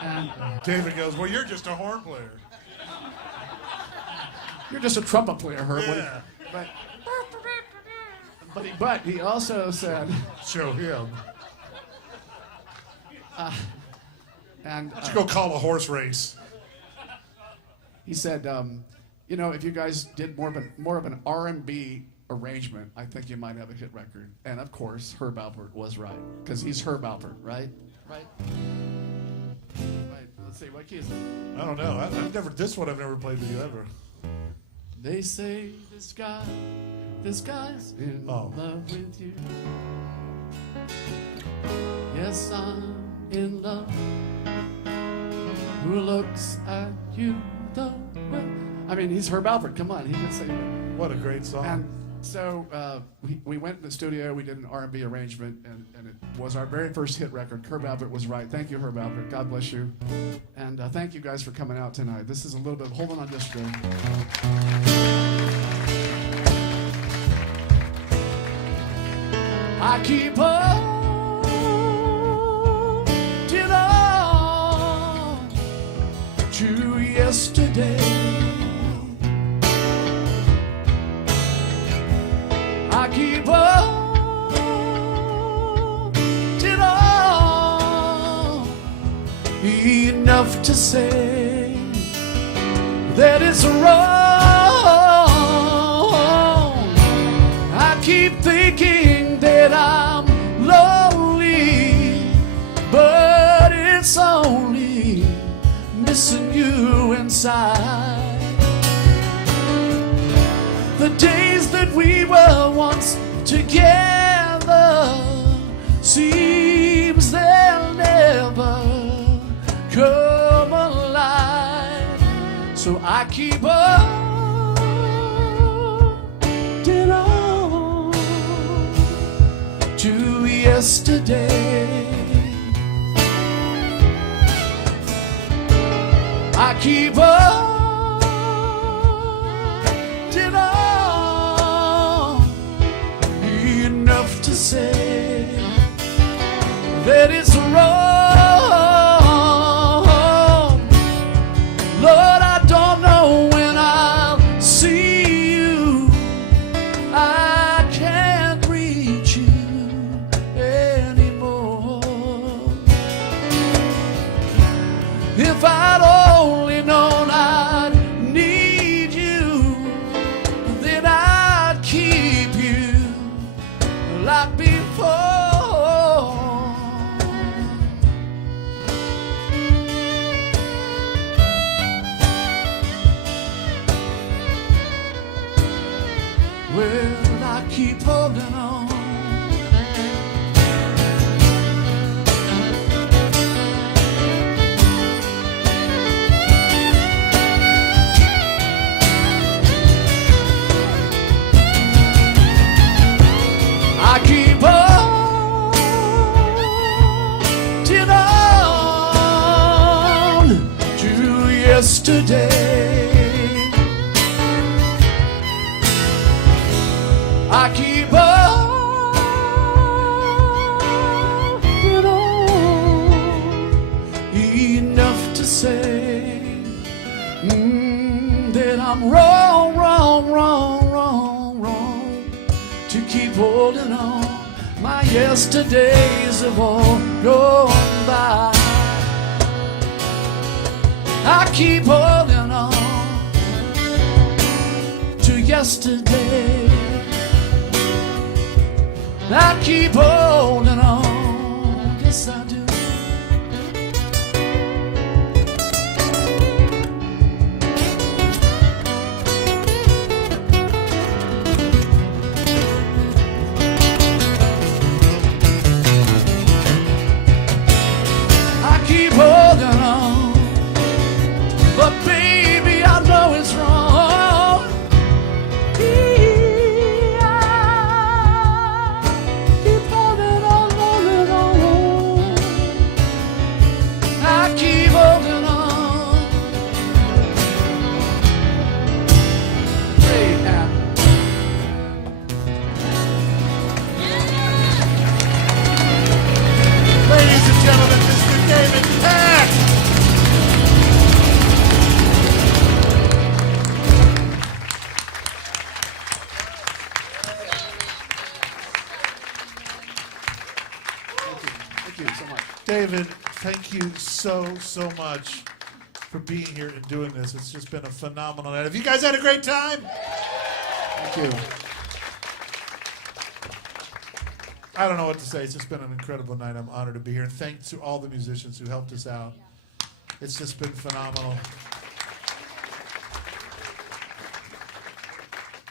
And David goes, well, you're just a horn player. You're just a trumpet player, Herb. Yeah. But he also said, Show him. and Let's go call a horse race. he said, you know, if you guys did more of an R&B arrangement, I think you might have a hit record. And of course, Herb Alpert was right, because he's Herb Alpert, right? Right. Let's see, what key is it? I don't know. This one I've never played with you ever. They say this guy's in Oh. love with you. Yes, I'm in love. Who looks at you the way? I mean, he's Herb Alpert. Come on, he can say that. What a great song. And so we went in the studio. We did an R&B arrangement, and it was our very first hit record. Herb Alpert was right. Thank you, Herb Alpert. God bless you. And thank you guys for coming out tonight. This is a little bit. Hold on just a minute. I keep holding on to yesterday. I keep holding on enough to say that it's wrong. I keep thinking that I'm lonely, but it's only missing you inside. The days that we were once together seems they'll never come alive. So I keep holding on to yesterday. I keep holding on enough to say that it's wrong. Lord, I don't know when I'll see you. I can't reach you anymore. If I'd only known I'd need you, then I'd keep you like before. Well, I keep holding on. I keep holding on to yesterday. I keep holding on enough to say that I'm wrong to keep holding on. My yesterdays have all gone by. I keep holding on to yesterday. I keep holding on, yes I do. I keep holding on, but baby I know it's wrong. Thank you so much. David, thank you so much for being here and doing this. It's just been a phenomenal night. Have you guys had a great time? Thank you. I don't know what to say. It's just been an incredible night. I'm honored to be here. And thanks to all the musicians who helped us out. It's just been phenomenal.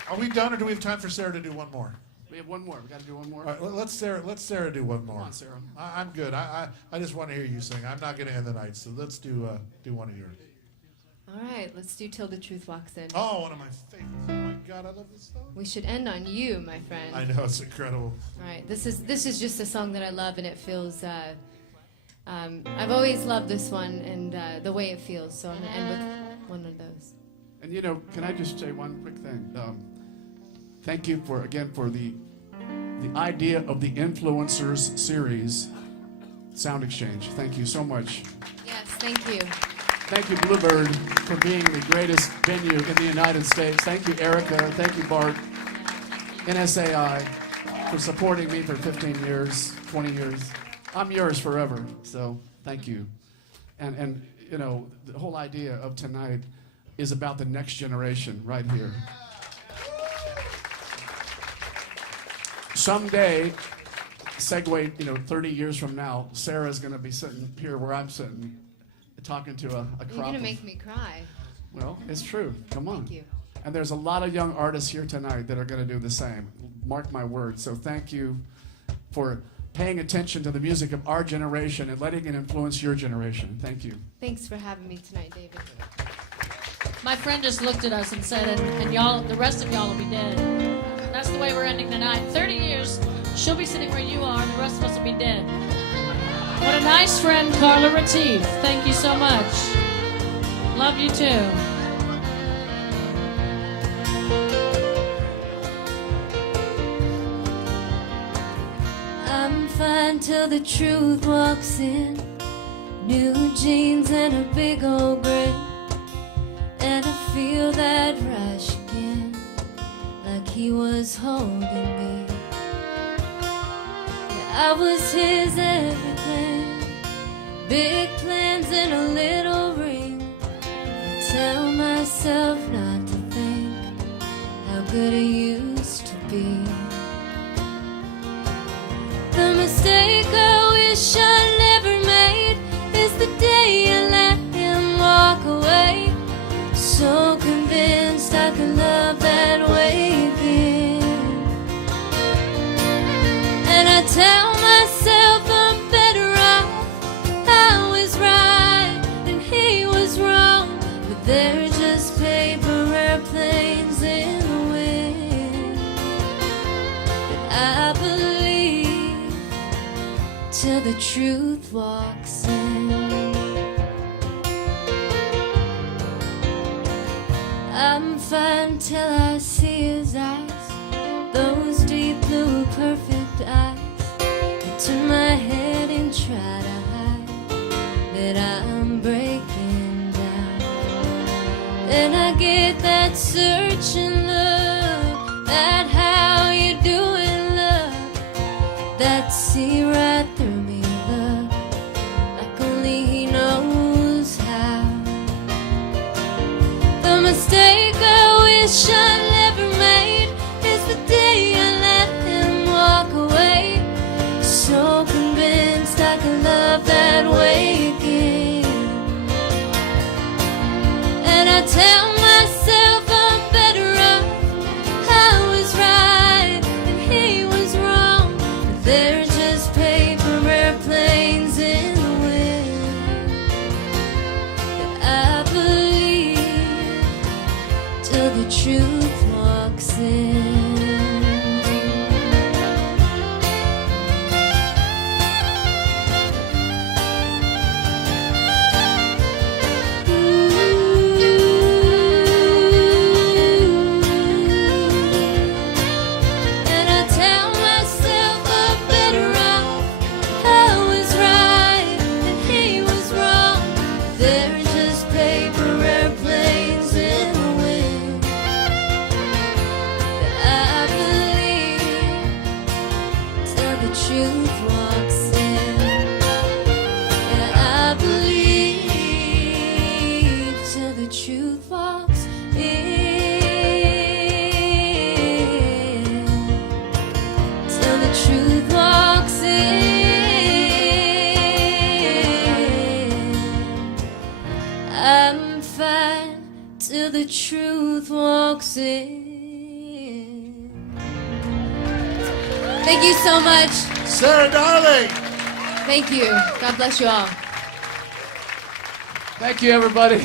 Are we done, or do we have time for Sarah to do one more? We have one more. We got to do one more. All right, let Sarah do one more. Come on, Sarah. I'm good. I just want to hear you sing. I'm not going to end the night, so let's do one of yours. All right, let's do Till the Truth Walks In. Oh, one of my favorites. Oh my God, I love this song. We should end on you, my friend. I know, it's incredible. All right, this is just a song that I love, and it feels. I've always loved this one and the way it feels. So I'm gonna end with one of those. And you know, can I just say one quick thing? Thank you for the idea of the Influencers series, Sound Exchange. Thank you so much. Yes, thank you. Thank you, Bluebird, for being the greatest venue in the United States. Thank you, Erica. Thank you, Bart. NSAI for supporting me for 15 years, 20 years. I'm yours forever, so thank you. And you know, the whole idea of tonight is about the next generation right here. Someday, segue, 30 years from now, Sarah's going to be sitting here where I'm sitting, talking to a crowd. You're gonna make me cry. Well, it's true. Come on. Thank you. And there's a lot of young artists here tonight that are going to do the same. Mark my words. So thank you for paying attention to the music of our generation and letting it influence your generation. Thank you. Thanks for having me tonight, David. My friend just looked at us and said, and y'all, the rest of y'all will be dead. That's the way we're ending the night. 30 years, she'll be sitting where you are, and the rest of us will be dead. What a nice friend, Carla Retief. Thank you so much. Love you too. I'm fine till the truth walks in. New jeans and a big old grin. And I feel that rush again, like he was holding me. I was his everything, big plans and a little ring. I tell myself not to think how good it used to be. The mistake I wish I never made is the day I let him walk away. So convinced I could love that way again. And I tell myself I'm better off. I was right and he was wrong, but they're just paper airplanes in the wind. But I believe till the truth walks in. I'm fine till I see his eyes, those deep blue perfect eyes. I turn my head and try to hide that I'm breaking down. And I get that searching look, that how you doing look, that see right through me look, like only he knows how. The mistake I wish I never made is the day I let him walk away. So convinced I could love that way again. And I tell myself I'm better off. I was right and he was wrong, but they're just paper airplanes in the wind. But I believe till the truth walks in. And I tell myself I'm better off. I was right and he was wrong. They're just paper airplanes in the wind. But I believe till the truth walks in. sin. Thank you so much. Sarah Darling. Thank you. God bless you all. Thank you, everybody.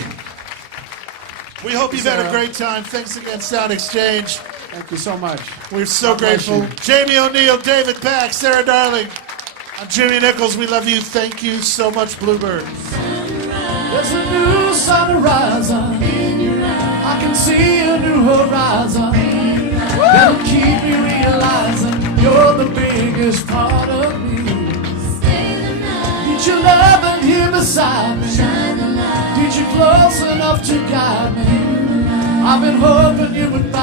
We hope you've had a Sarah. great time. Thanks again, Sound Exchange. Thank you so much. We're so God bless grateful. you. Jamie O'Neill, David Pack, Sarah Darling. I'm Jimmy Nichols. We love you. Thank you so much, Bluebird. There's a new sun rising. I can see a new horizon. That'll keep me realizing you're the biggest part of me. Need your love and here beside me. Need you close enough to guide me. I've been hoping you would find